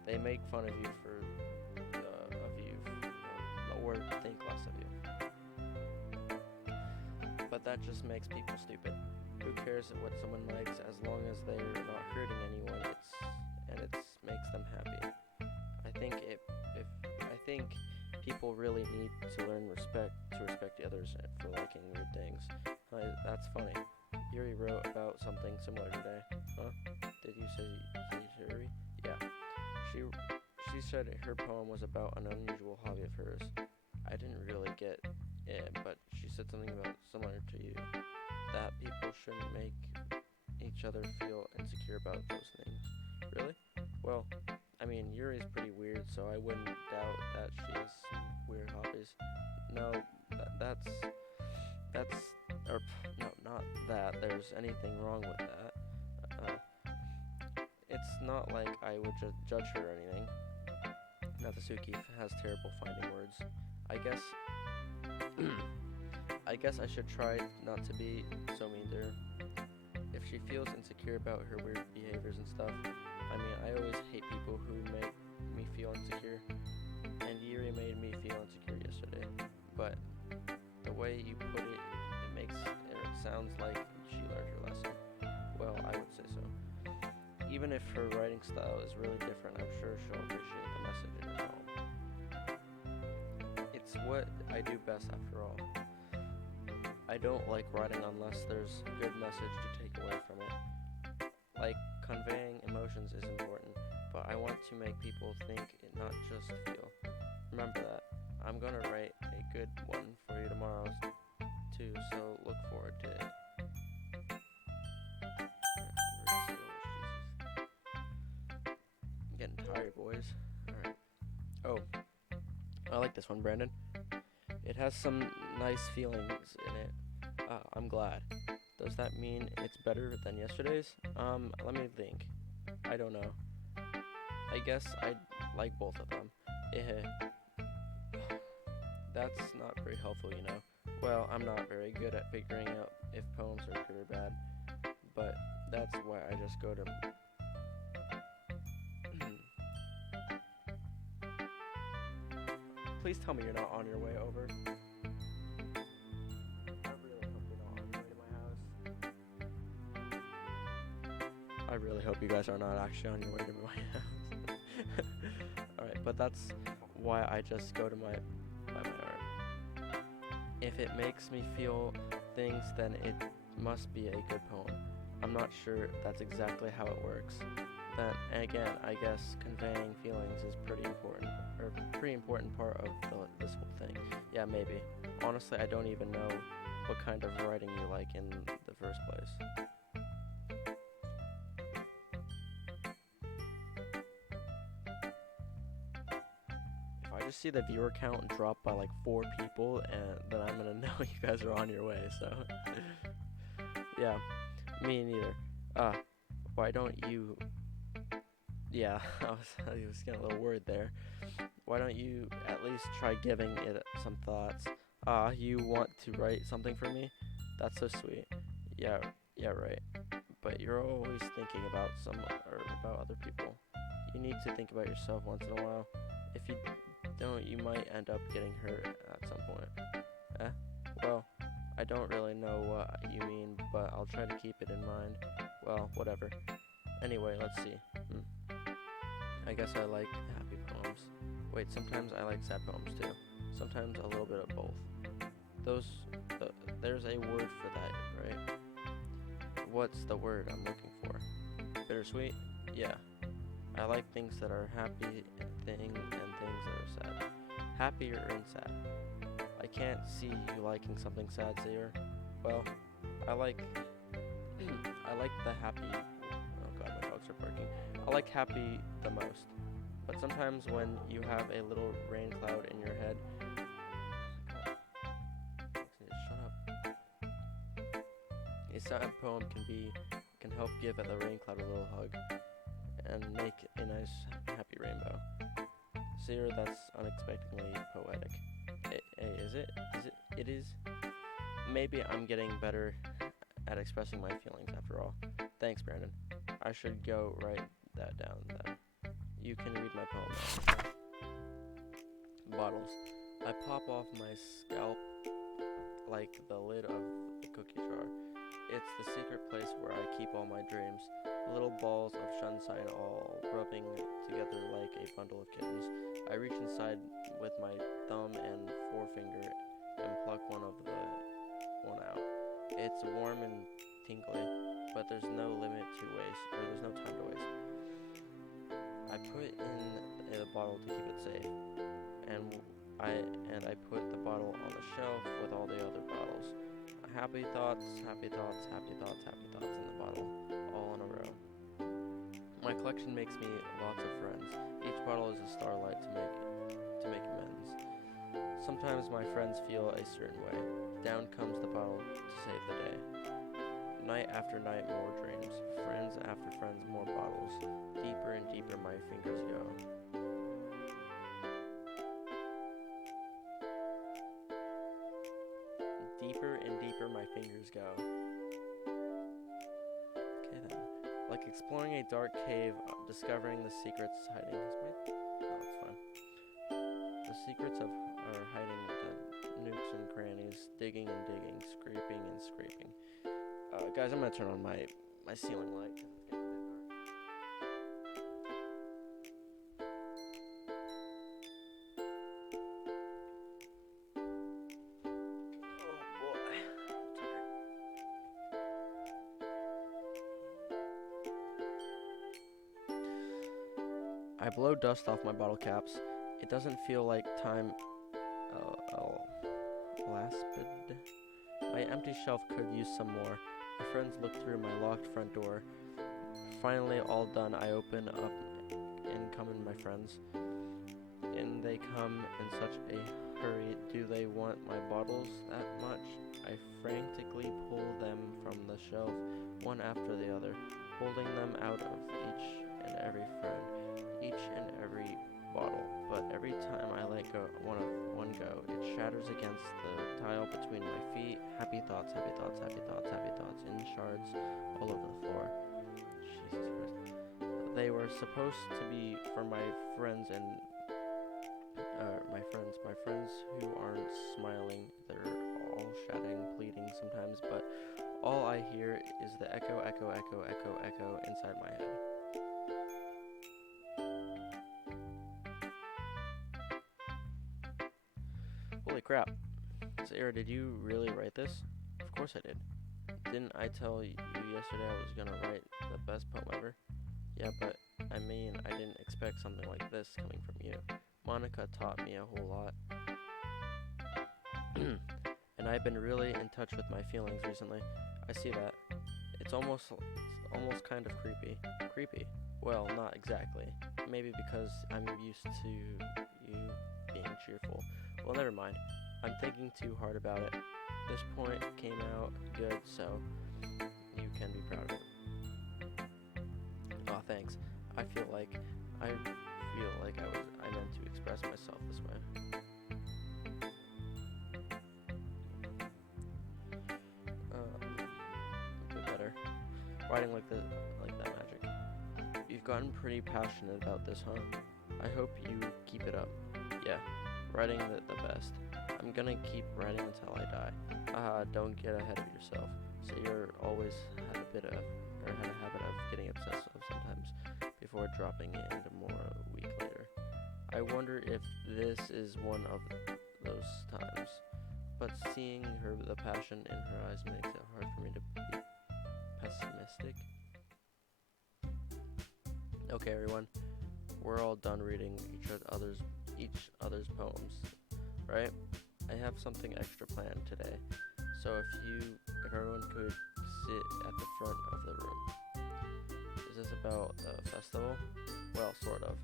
They make fun of you or think less of you. But that just makes people stupid. Who cares what someone likes as long as they're not hurting anyone? It makes them happy. I think people really need to learn to respect others for liking weird things. That's funny. Yuri wrote about something similar today. Huh? Did you say Yuri? Yeah. She said her poem was about an unusual hobby of hers. I didn't really get it, but she said something about similar to you. That people shouldn't make each other feel insecure about those things. Really? Well, I mean, Yuri's pretty weird, so I wouldn't doubt that she has some weird hobbies. No, not that there's anything wrong with that. It's not like I would judge her or anything. Natsuki has terrible finding words. I guess I should try not to be so mean to her. If she feels insecure about her weird behaviors and stuff, I mean, I always hate people who make me feel insecure. And Yuri made me feel insecure yesterday. But the way you put it, it sounds like she learned her lesson. Well, I would say so. Even if her writing style is really different, I'm sure she'll appreciate the message in her poem. It's what I do best after all. I don't like writing unless there's a good message to take away from it. Like, conveying emotions is important, but I want to make people think and not just feel. Remember that. I'm gonna write a good one for you tomorrow, too, so look forward to it. I'm getting tired, boys. Alright. Oh, I like this one, Brandon. It has some nice feelings in it. I'm glad. Does that mean it's better than yesterday's? Let me think. I don't know. I guess I like both of them. That's not very helpful, you know. Well, I'm not very good at figuring out if poems are good or bad, but that's why I just go to. Please tell me you're not on your way over. I really hope you're not on your way to my house. I really hope you guys are not actually on your way to my house. Alright, but that's why I just go to my art. If it makes me feel things, then it must be a good poem. I'm not sure that's exactly how it works. Then again, I guess conveying feelings is pretty important part of this whole thing. Yeah, maybe. Honestly, I don't even know what kind of writing you like in the first place. If I just see the viewer count drop by like 4 people, and then I'm gonna know you guys are on your way, so. Yeah, me neither. Why don't you... Yeah, I was getting a little worried there. Why don't you at least try giving it some thoughts? You want to write something for me? That's so sweet. Yeah, right. But you're always thinking about about other people. You need to think about yourself once in a while. If you don't, you might end up getting hurt at some point. Well, I don't really know what you mean, but I'll try to keep it in mind. Well, whatever. Anyway, let's see. I guess I like happy poems. Wait, sometimes I like sad poems too. Sometimes a little bit of both. There's a word for that, right? What's the word I'm looking for? Bittersweet? Yeah. I like things that are happy and things that are sad. Happier and sad. I can't see you liking something sad, Zaire. Well, I like the happy. Oh god, my dogs are barking. I like happy the most. But sometimes when you have a little rain cloud in your head, shut up. A sad poem can help give the rain cloud a little hug and make a nice happy rainbow. Zaire, that's unexpectedly poetic. Is it? It is? Maybe I'm getting better at expressing my feelings after all. Thanks, Brandon. I should go write that down then. You can read my poem now. Bottles. I pop off my scalp like the lid of the cookie jar. It's the secret place where I keep all my dreams. Little balls of sunshine all rubbing together like a bundle of kittens. I reach inside with my thumb and forefinger and pluck one out. It's warm and tingly, but there's no limit to waste, or there's no time to waste. I put in the bottle to keep it safe, and I put the bottle on the shelf with all the other bottles. Happy thoughts, happy thoughts, happy thoughts, happy thoughts in the bottle, all in a row. My collection makes me lots of friends. Each bottle is a starlight to make amends. Sometimes my friends feel a certain way. Down comes the bottle to save the day. Night after night, more dreams. Friends after friends, more bottles. Deeper and deeper my fingers go. Deeper and deeper my fingers go. Okay then. Like exploring a dark cave, discovering the secrets hiding. No, it's fine. The secrets are hiding within nooks and crannies, digging and digging, scraping and scraping. Guys, I'm gonna turn on my ceiling light. I blow dust off my bottle caps. It doesn't feel like time lasted. My empty shelf could use some more. My friends look through my locked front door. Finally, all done, I open up and come in my friends. And they come in such a hurry. Do they want my bottles that much? I frantically pull them from the shelf, one after the other, holding them out of each and every friend, each and every bottle. But every time I let go, one go, it shatters against the tile between my feet. Happy thoughts, happy thoughts, happy thoughts, happy thoughts in shards all over the floor. Jesus Christ. They were supposed to be for my friends and my friends who aren't smiling. They're all shouting, pleading sometimes, but all I hear is the echo, echo, echo, echo, echo inside my head. Holy crap. Sarah, did you really write this? Of course I did. Didn't I tell you yesterday I was gonna write the best poem ever? Yeah, but I mean, I didn't expect something like this coming from you. Monica taught me a whole lot. And I've been really in touch with my feelings recently. I see that. It's almost kind of creepy. Creepy? Well, not exactly. Maybe because I'm used to you being cheerful. Well, never mind. I'm thinking too hard about it. This point came out good, so you can be proud of it. Aw, thanks. I feel like I meant to express myself this way. A bit better. Writing like that magic. You've gotten pretty passionate about this, huh? I hope you keep it up. Yeah, writing the best. I'm gonna keep writing until I die. Don't get ahead of yourself. So you're always had a habit of getting obsessive sometimes before dropping it into more a week later. I wonder if this is one of those times. But seeing the passion in her eyes makes it hard for me to be pessimistic. Okay, everyone, we're all done reading each other's poems, right? I have something extra planned today, so if everyone could sit at the front of the room. Is this about the festival? Well, sort of.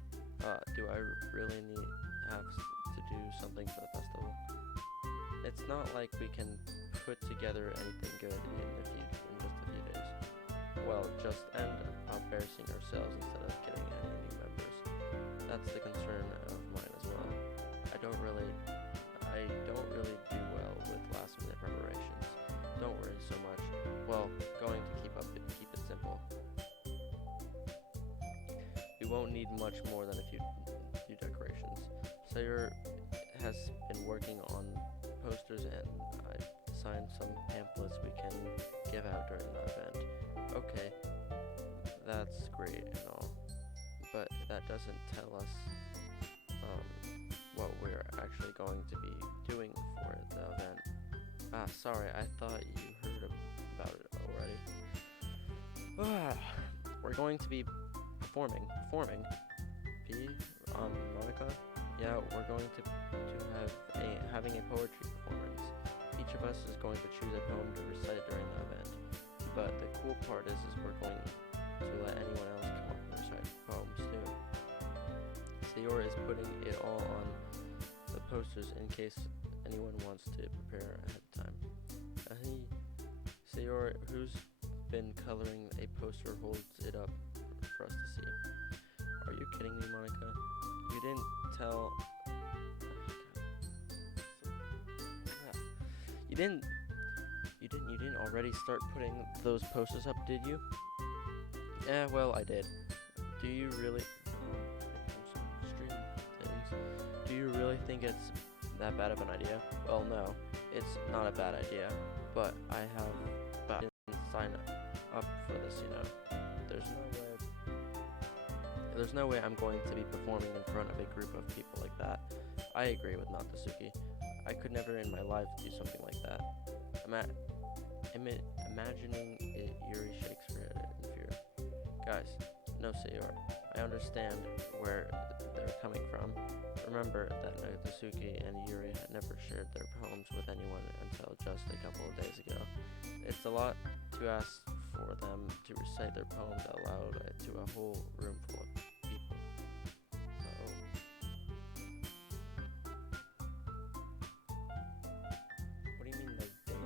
Do I really have to do something for the festival? It's not like we can put together anything good in just a few days. Well, just end up embarrassing ourselves instead of getting any new members. That's the concern of mine as well. I don't really do well with last minute preparations. Don't worry so much. Well, going to keep it simple. We won't need much more than a few decorations. Sayer has been working on posters and I designed some pamphlets we can give out during the event. Okay, that's great and all, but that doesn't tell us what we're actually going to be doing for the event. Sorry, I thought you heard about it already. We're going to be performing. Monica? Yeah, we're going to having a poetry performance. Each of us is going to choose a poem to recite during the event. But the cool part is we're going to let anyone else come up and recite poems too. Sayor is putting it all on the posters in case anyone wants to prepare ahead of time. Sayor, who's been coloring a poster, holds it up for us to see. Are you kidding me, Monica? You didn't tell... You didn't already start putting those posters up, did you? Yeah, well, I did. Do you really... Do you really think it's that bad of an idea? Well, no, it's not a bad idea, but I didn't sign up for this, you know. There's no way I'm going to be performing in front of a group of people like that. I agree with Natsuki. I could never in my life do something like that. Imagining it, Yuri shakes her head in fear. Guys, no, Sayor. I understand where they're coming from. Remember that Natsuki and Yuri had never shared their poems with anyone until just a couple of days ago. It's a lot to ask for them to recite their poems out loud to a whole room full of people. What do you mean, like, data?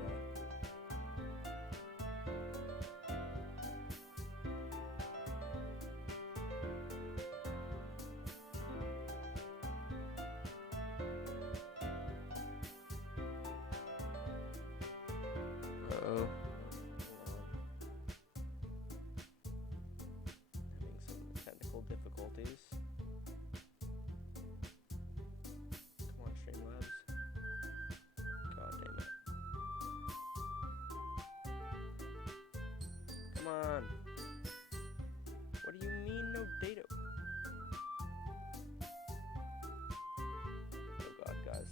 Come on. What do you mean no data? Oh god, guys.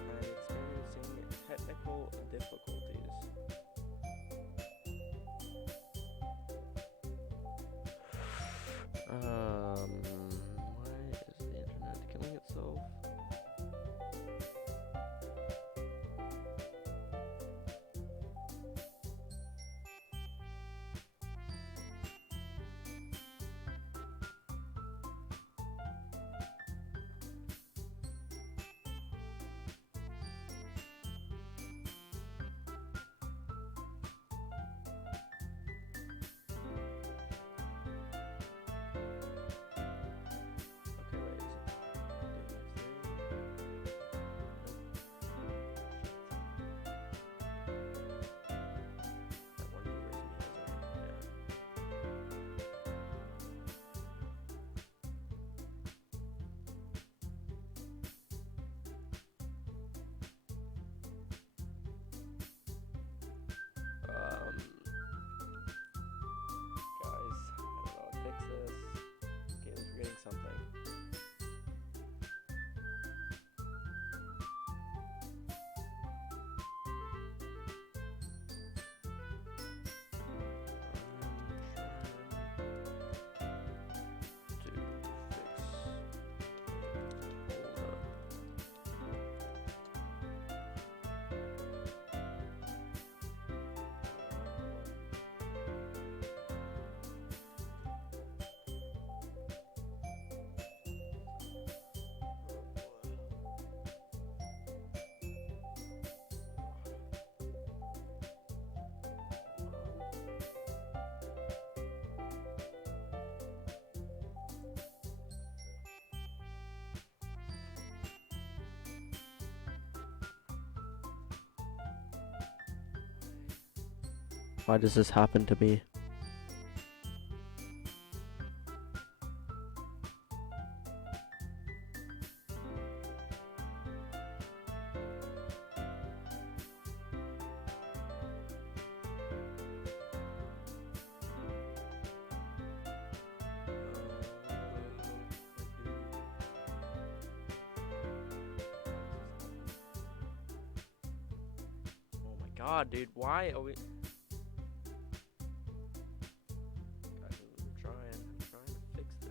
I'm experiencing technical difficulties. Why is the internet killing itself? Okay, wait, is it doing its thing? That one here is me, guys, I don't know how to fix this. Okay, we're forgetting something. Why does this happen to me? Oh my god, dude, why are we... I'm trying to fix this.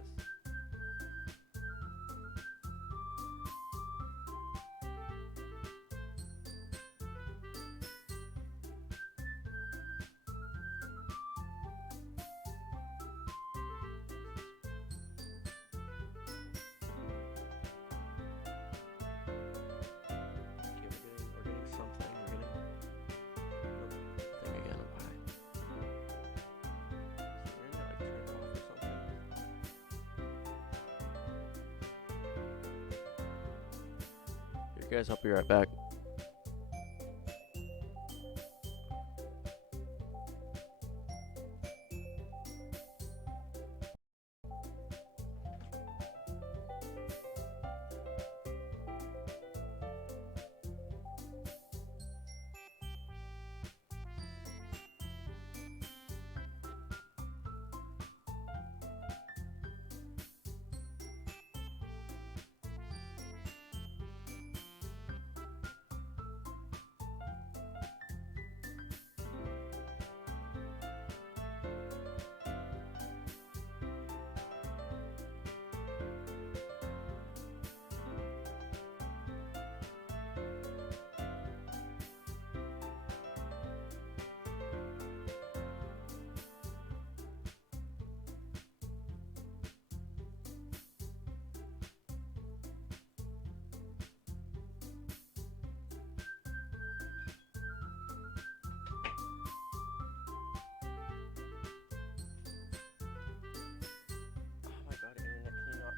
Okay, we're getting something. We're getting nope, thing again. Why? Is the internet like turned off or something? Here, guys, I'll be right back.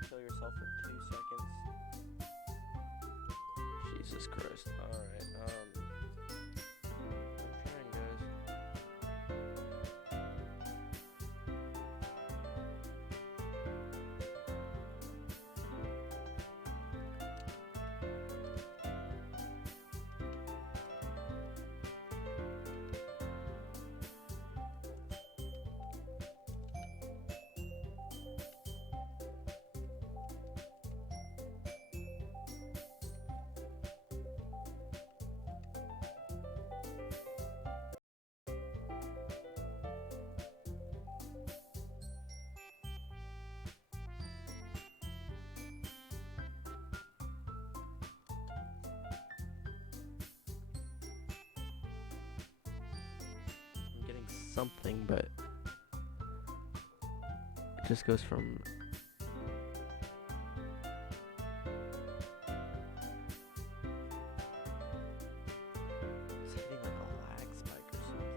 Kill yourself for 2 seconds. Jesus Christ. Alright, I'm trying, guys. something, but it just goes from it's hitting like a lag spike or something.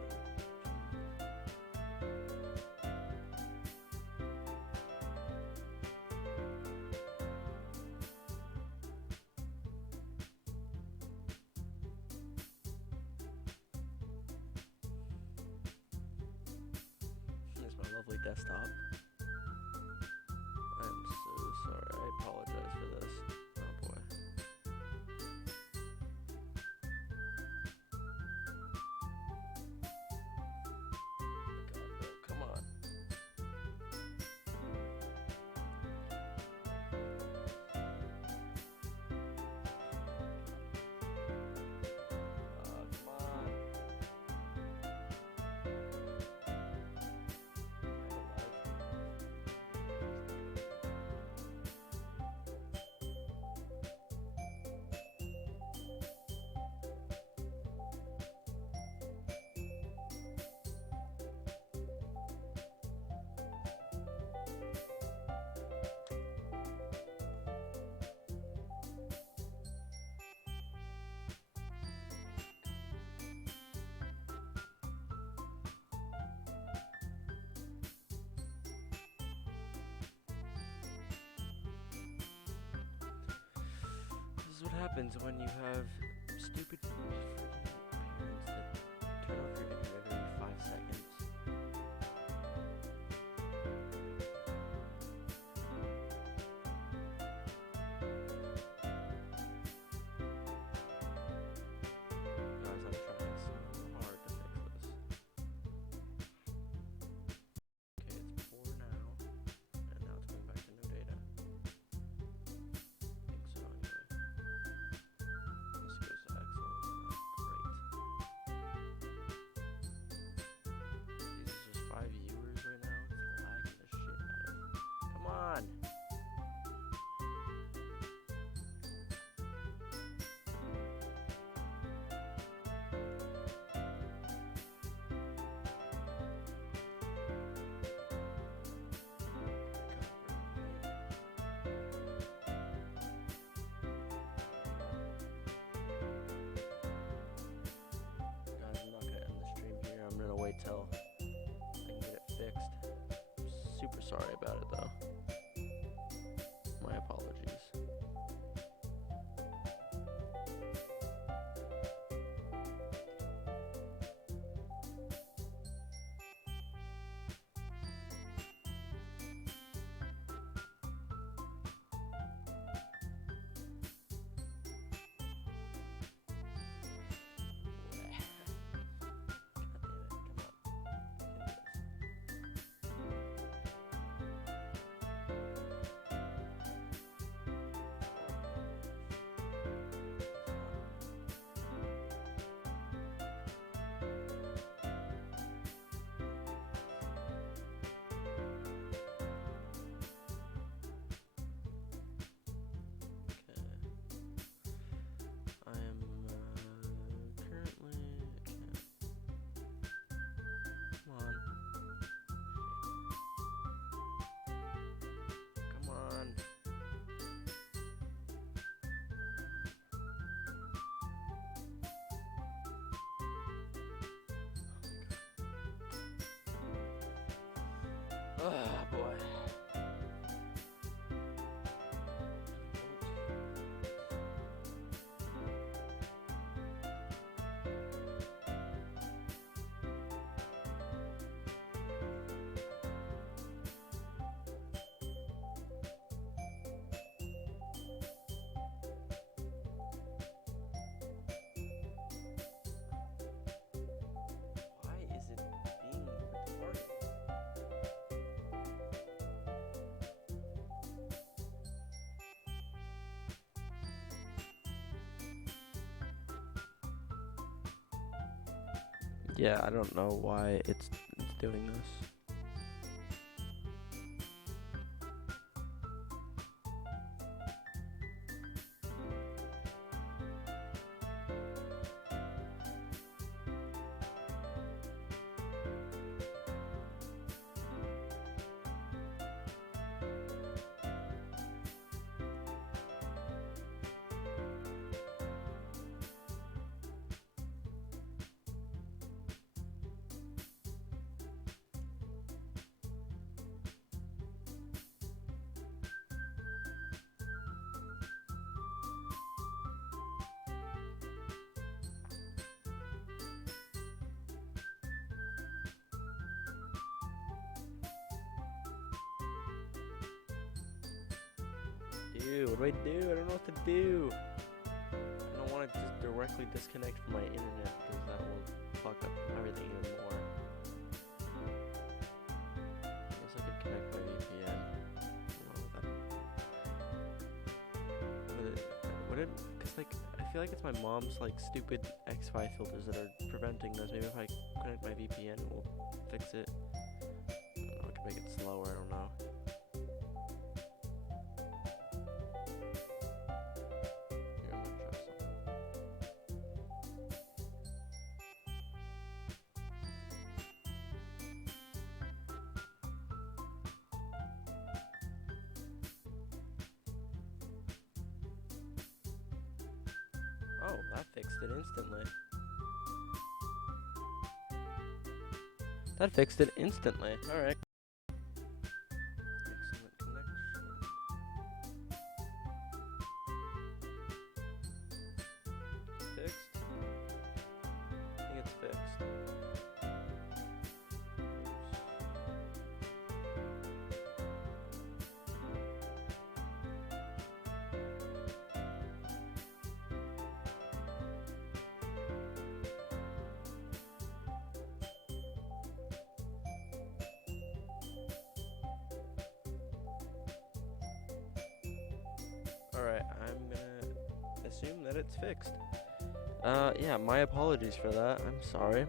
Here's my lovely desktop. I'm so sorry. I apologize for this. Oh boy. God, no, come on. Come on. This is what happens when you have stupid freaking parents that turn off your internet every 5 seconds. Guys, I'm trying so hard to fix this. Okay, it's 4 now, and now it's going back to no data. I think so anyway. This goes to excellent. Great. These is just 5 viewers right now. It's lagging the shit out of it. Come on! Guys, I'm not gonna end the stream here. I'm gonna wait till I can get it fixed. Super sorry about it though. My apologies. I am currently. Come on. Come on. Oh boy. Why is it being recorded? Yeah, I don't know why it's doing this. do? What do I do? I don't know what to do. I don't want to just directly disconnect from my internet because that will fuck up everything even more. I guess I could connect my VPN. Would it? Cause like I feel like it's my mom's like stupid X-Fi filters that are preventing this. Maybe if I connect my VPN, it will fix it. I don't know. It could make it slower. I don't know. Here, I'm gonna try something. Oh, that fixed it instantly. That fixed it instantly. Alright. Excellent connection. Fixed? I think it's fixed. Alright, I'm gonna assume that it's fixed. Yeah, my apologies for that. I'm sorry.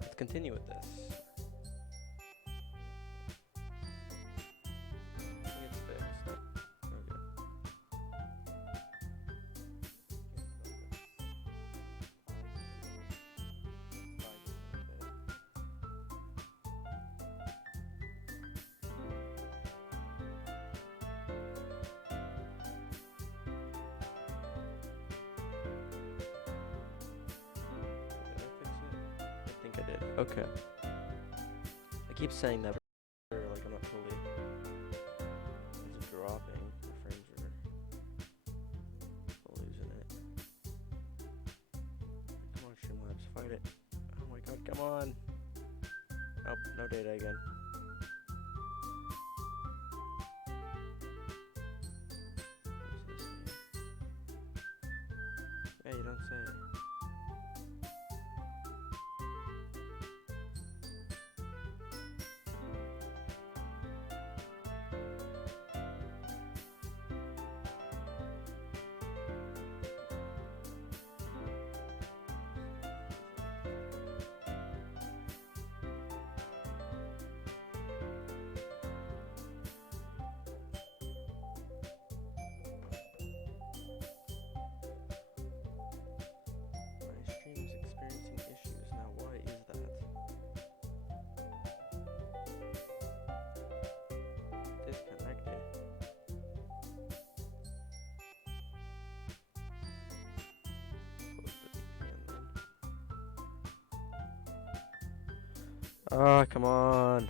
Let's continue with this. I think it's fixed. Okay. I did. Okay. I keep saying that, but like I'm not totally. It's dropping. The frames are losing it. Come on, Streamlabs, fight it. Oh my god, come on. Oh, no data again. What's this name? Yeah, you don't say. My stream's experiencing issues now. Why is that? Disconnected. Close the VPN then. Ah, come on.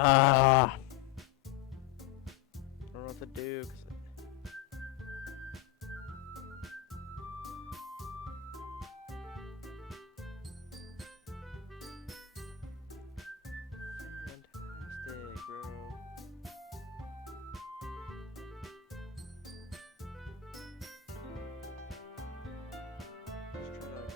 I don't know what to do. Fantastic, bro. Just trying to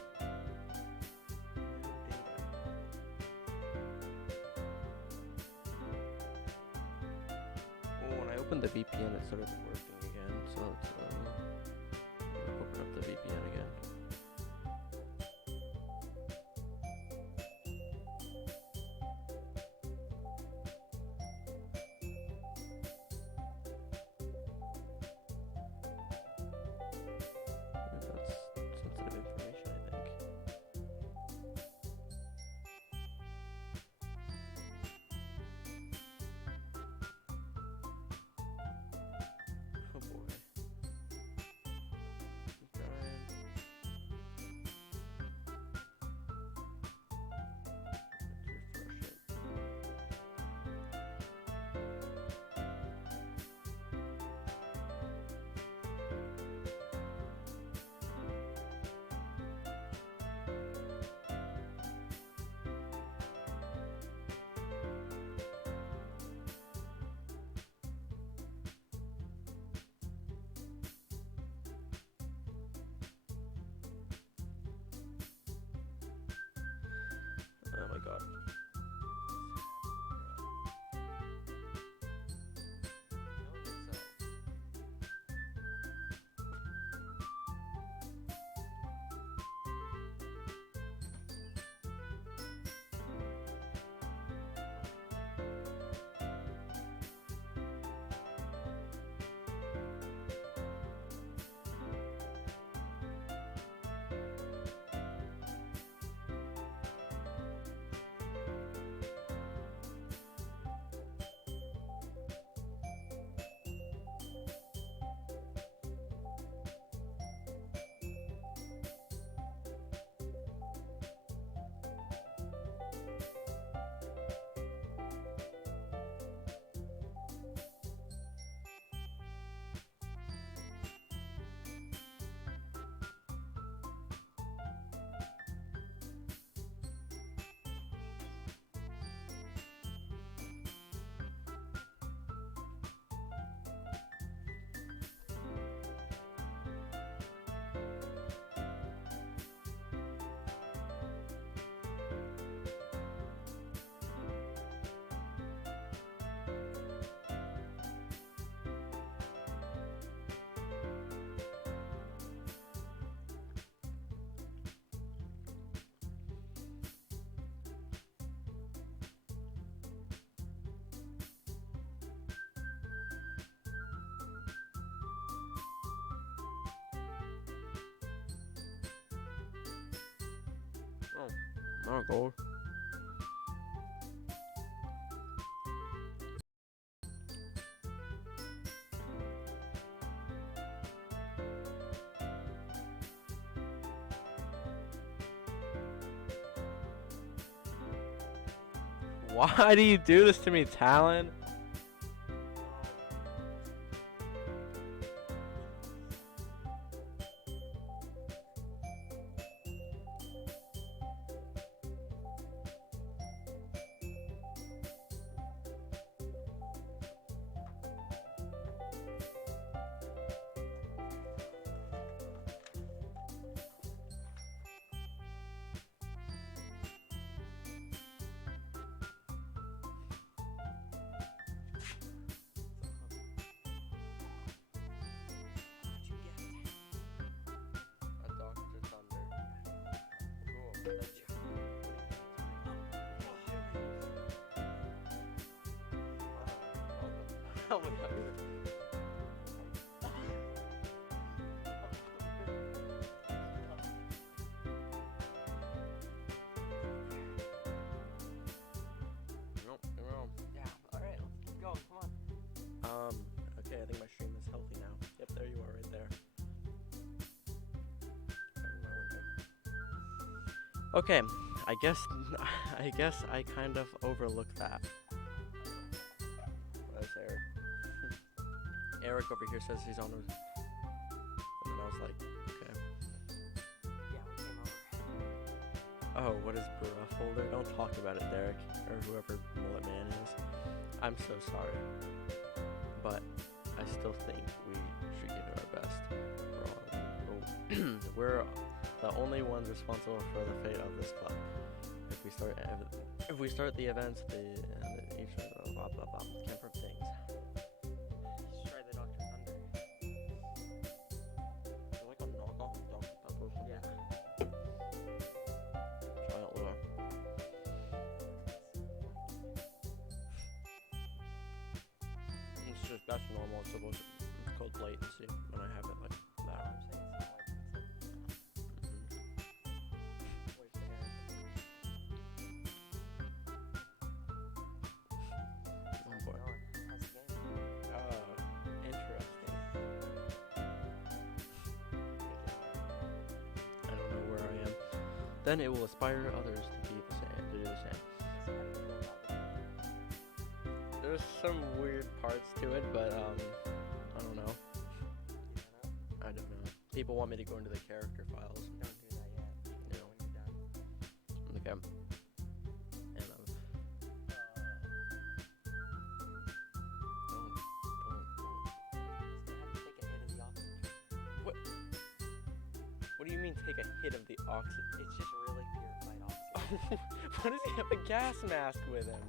when I opened the VPN, it started working again. So let's open up the VPN again. That's sensitive information, I think. Oh boy. Oh, gold. Why do you do this to me, Talon? A Dr. Thunder. Cool. That's you. Oh my god. Nope, you're wrong. Yeah, alright, let's keep going, come on. Okay, I think my stream is healthy now. Yep, there you are right there. Okay, I guess I kind of overlooked that. That's Eric. Eric over here says he's on his, and then I was like, okay. Yeah, we came over. Oh, what is Bruh folder? Don't talk about it, Derek, or whoever Mullet Man is. I'm so sorry, but I still think we should give it our best. We're the only ones responsible for the fate of this club. If we start the events, each blah blah blah camper things. Let's try the Dr. Thunder. You're like a knockoff of Dr. Pepper. Yeah. Try it, Lua. It's just that's normal. It's supposed to, it's called latency when I have it like that. I'm saying it's not like where's the air? Oh boy. How's the game? Interesting. I don't know where I am. Then it will inspire others to be the same, to do the same. So how do you feel about it? There's some weird parts to it, but I don't know. You don't know? I don't know. People want me to go into the character files. Don't do that yet. Yeah. When you're done. Okay. And Just gonna have to take a hit of the oxygen. what do you mean take a hit of the oxygen? It's just really purified oxygen. Why does he have a gas mask with him?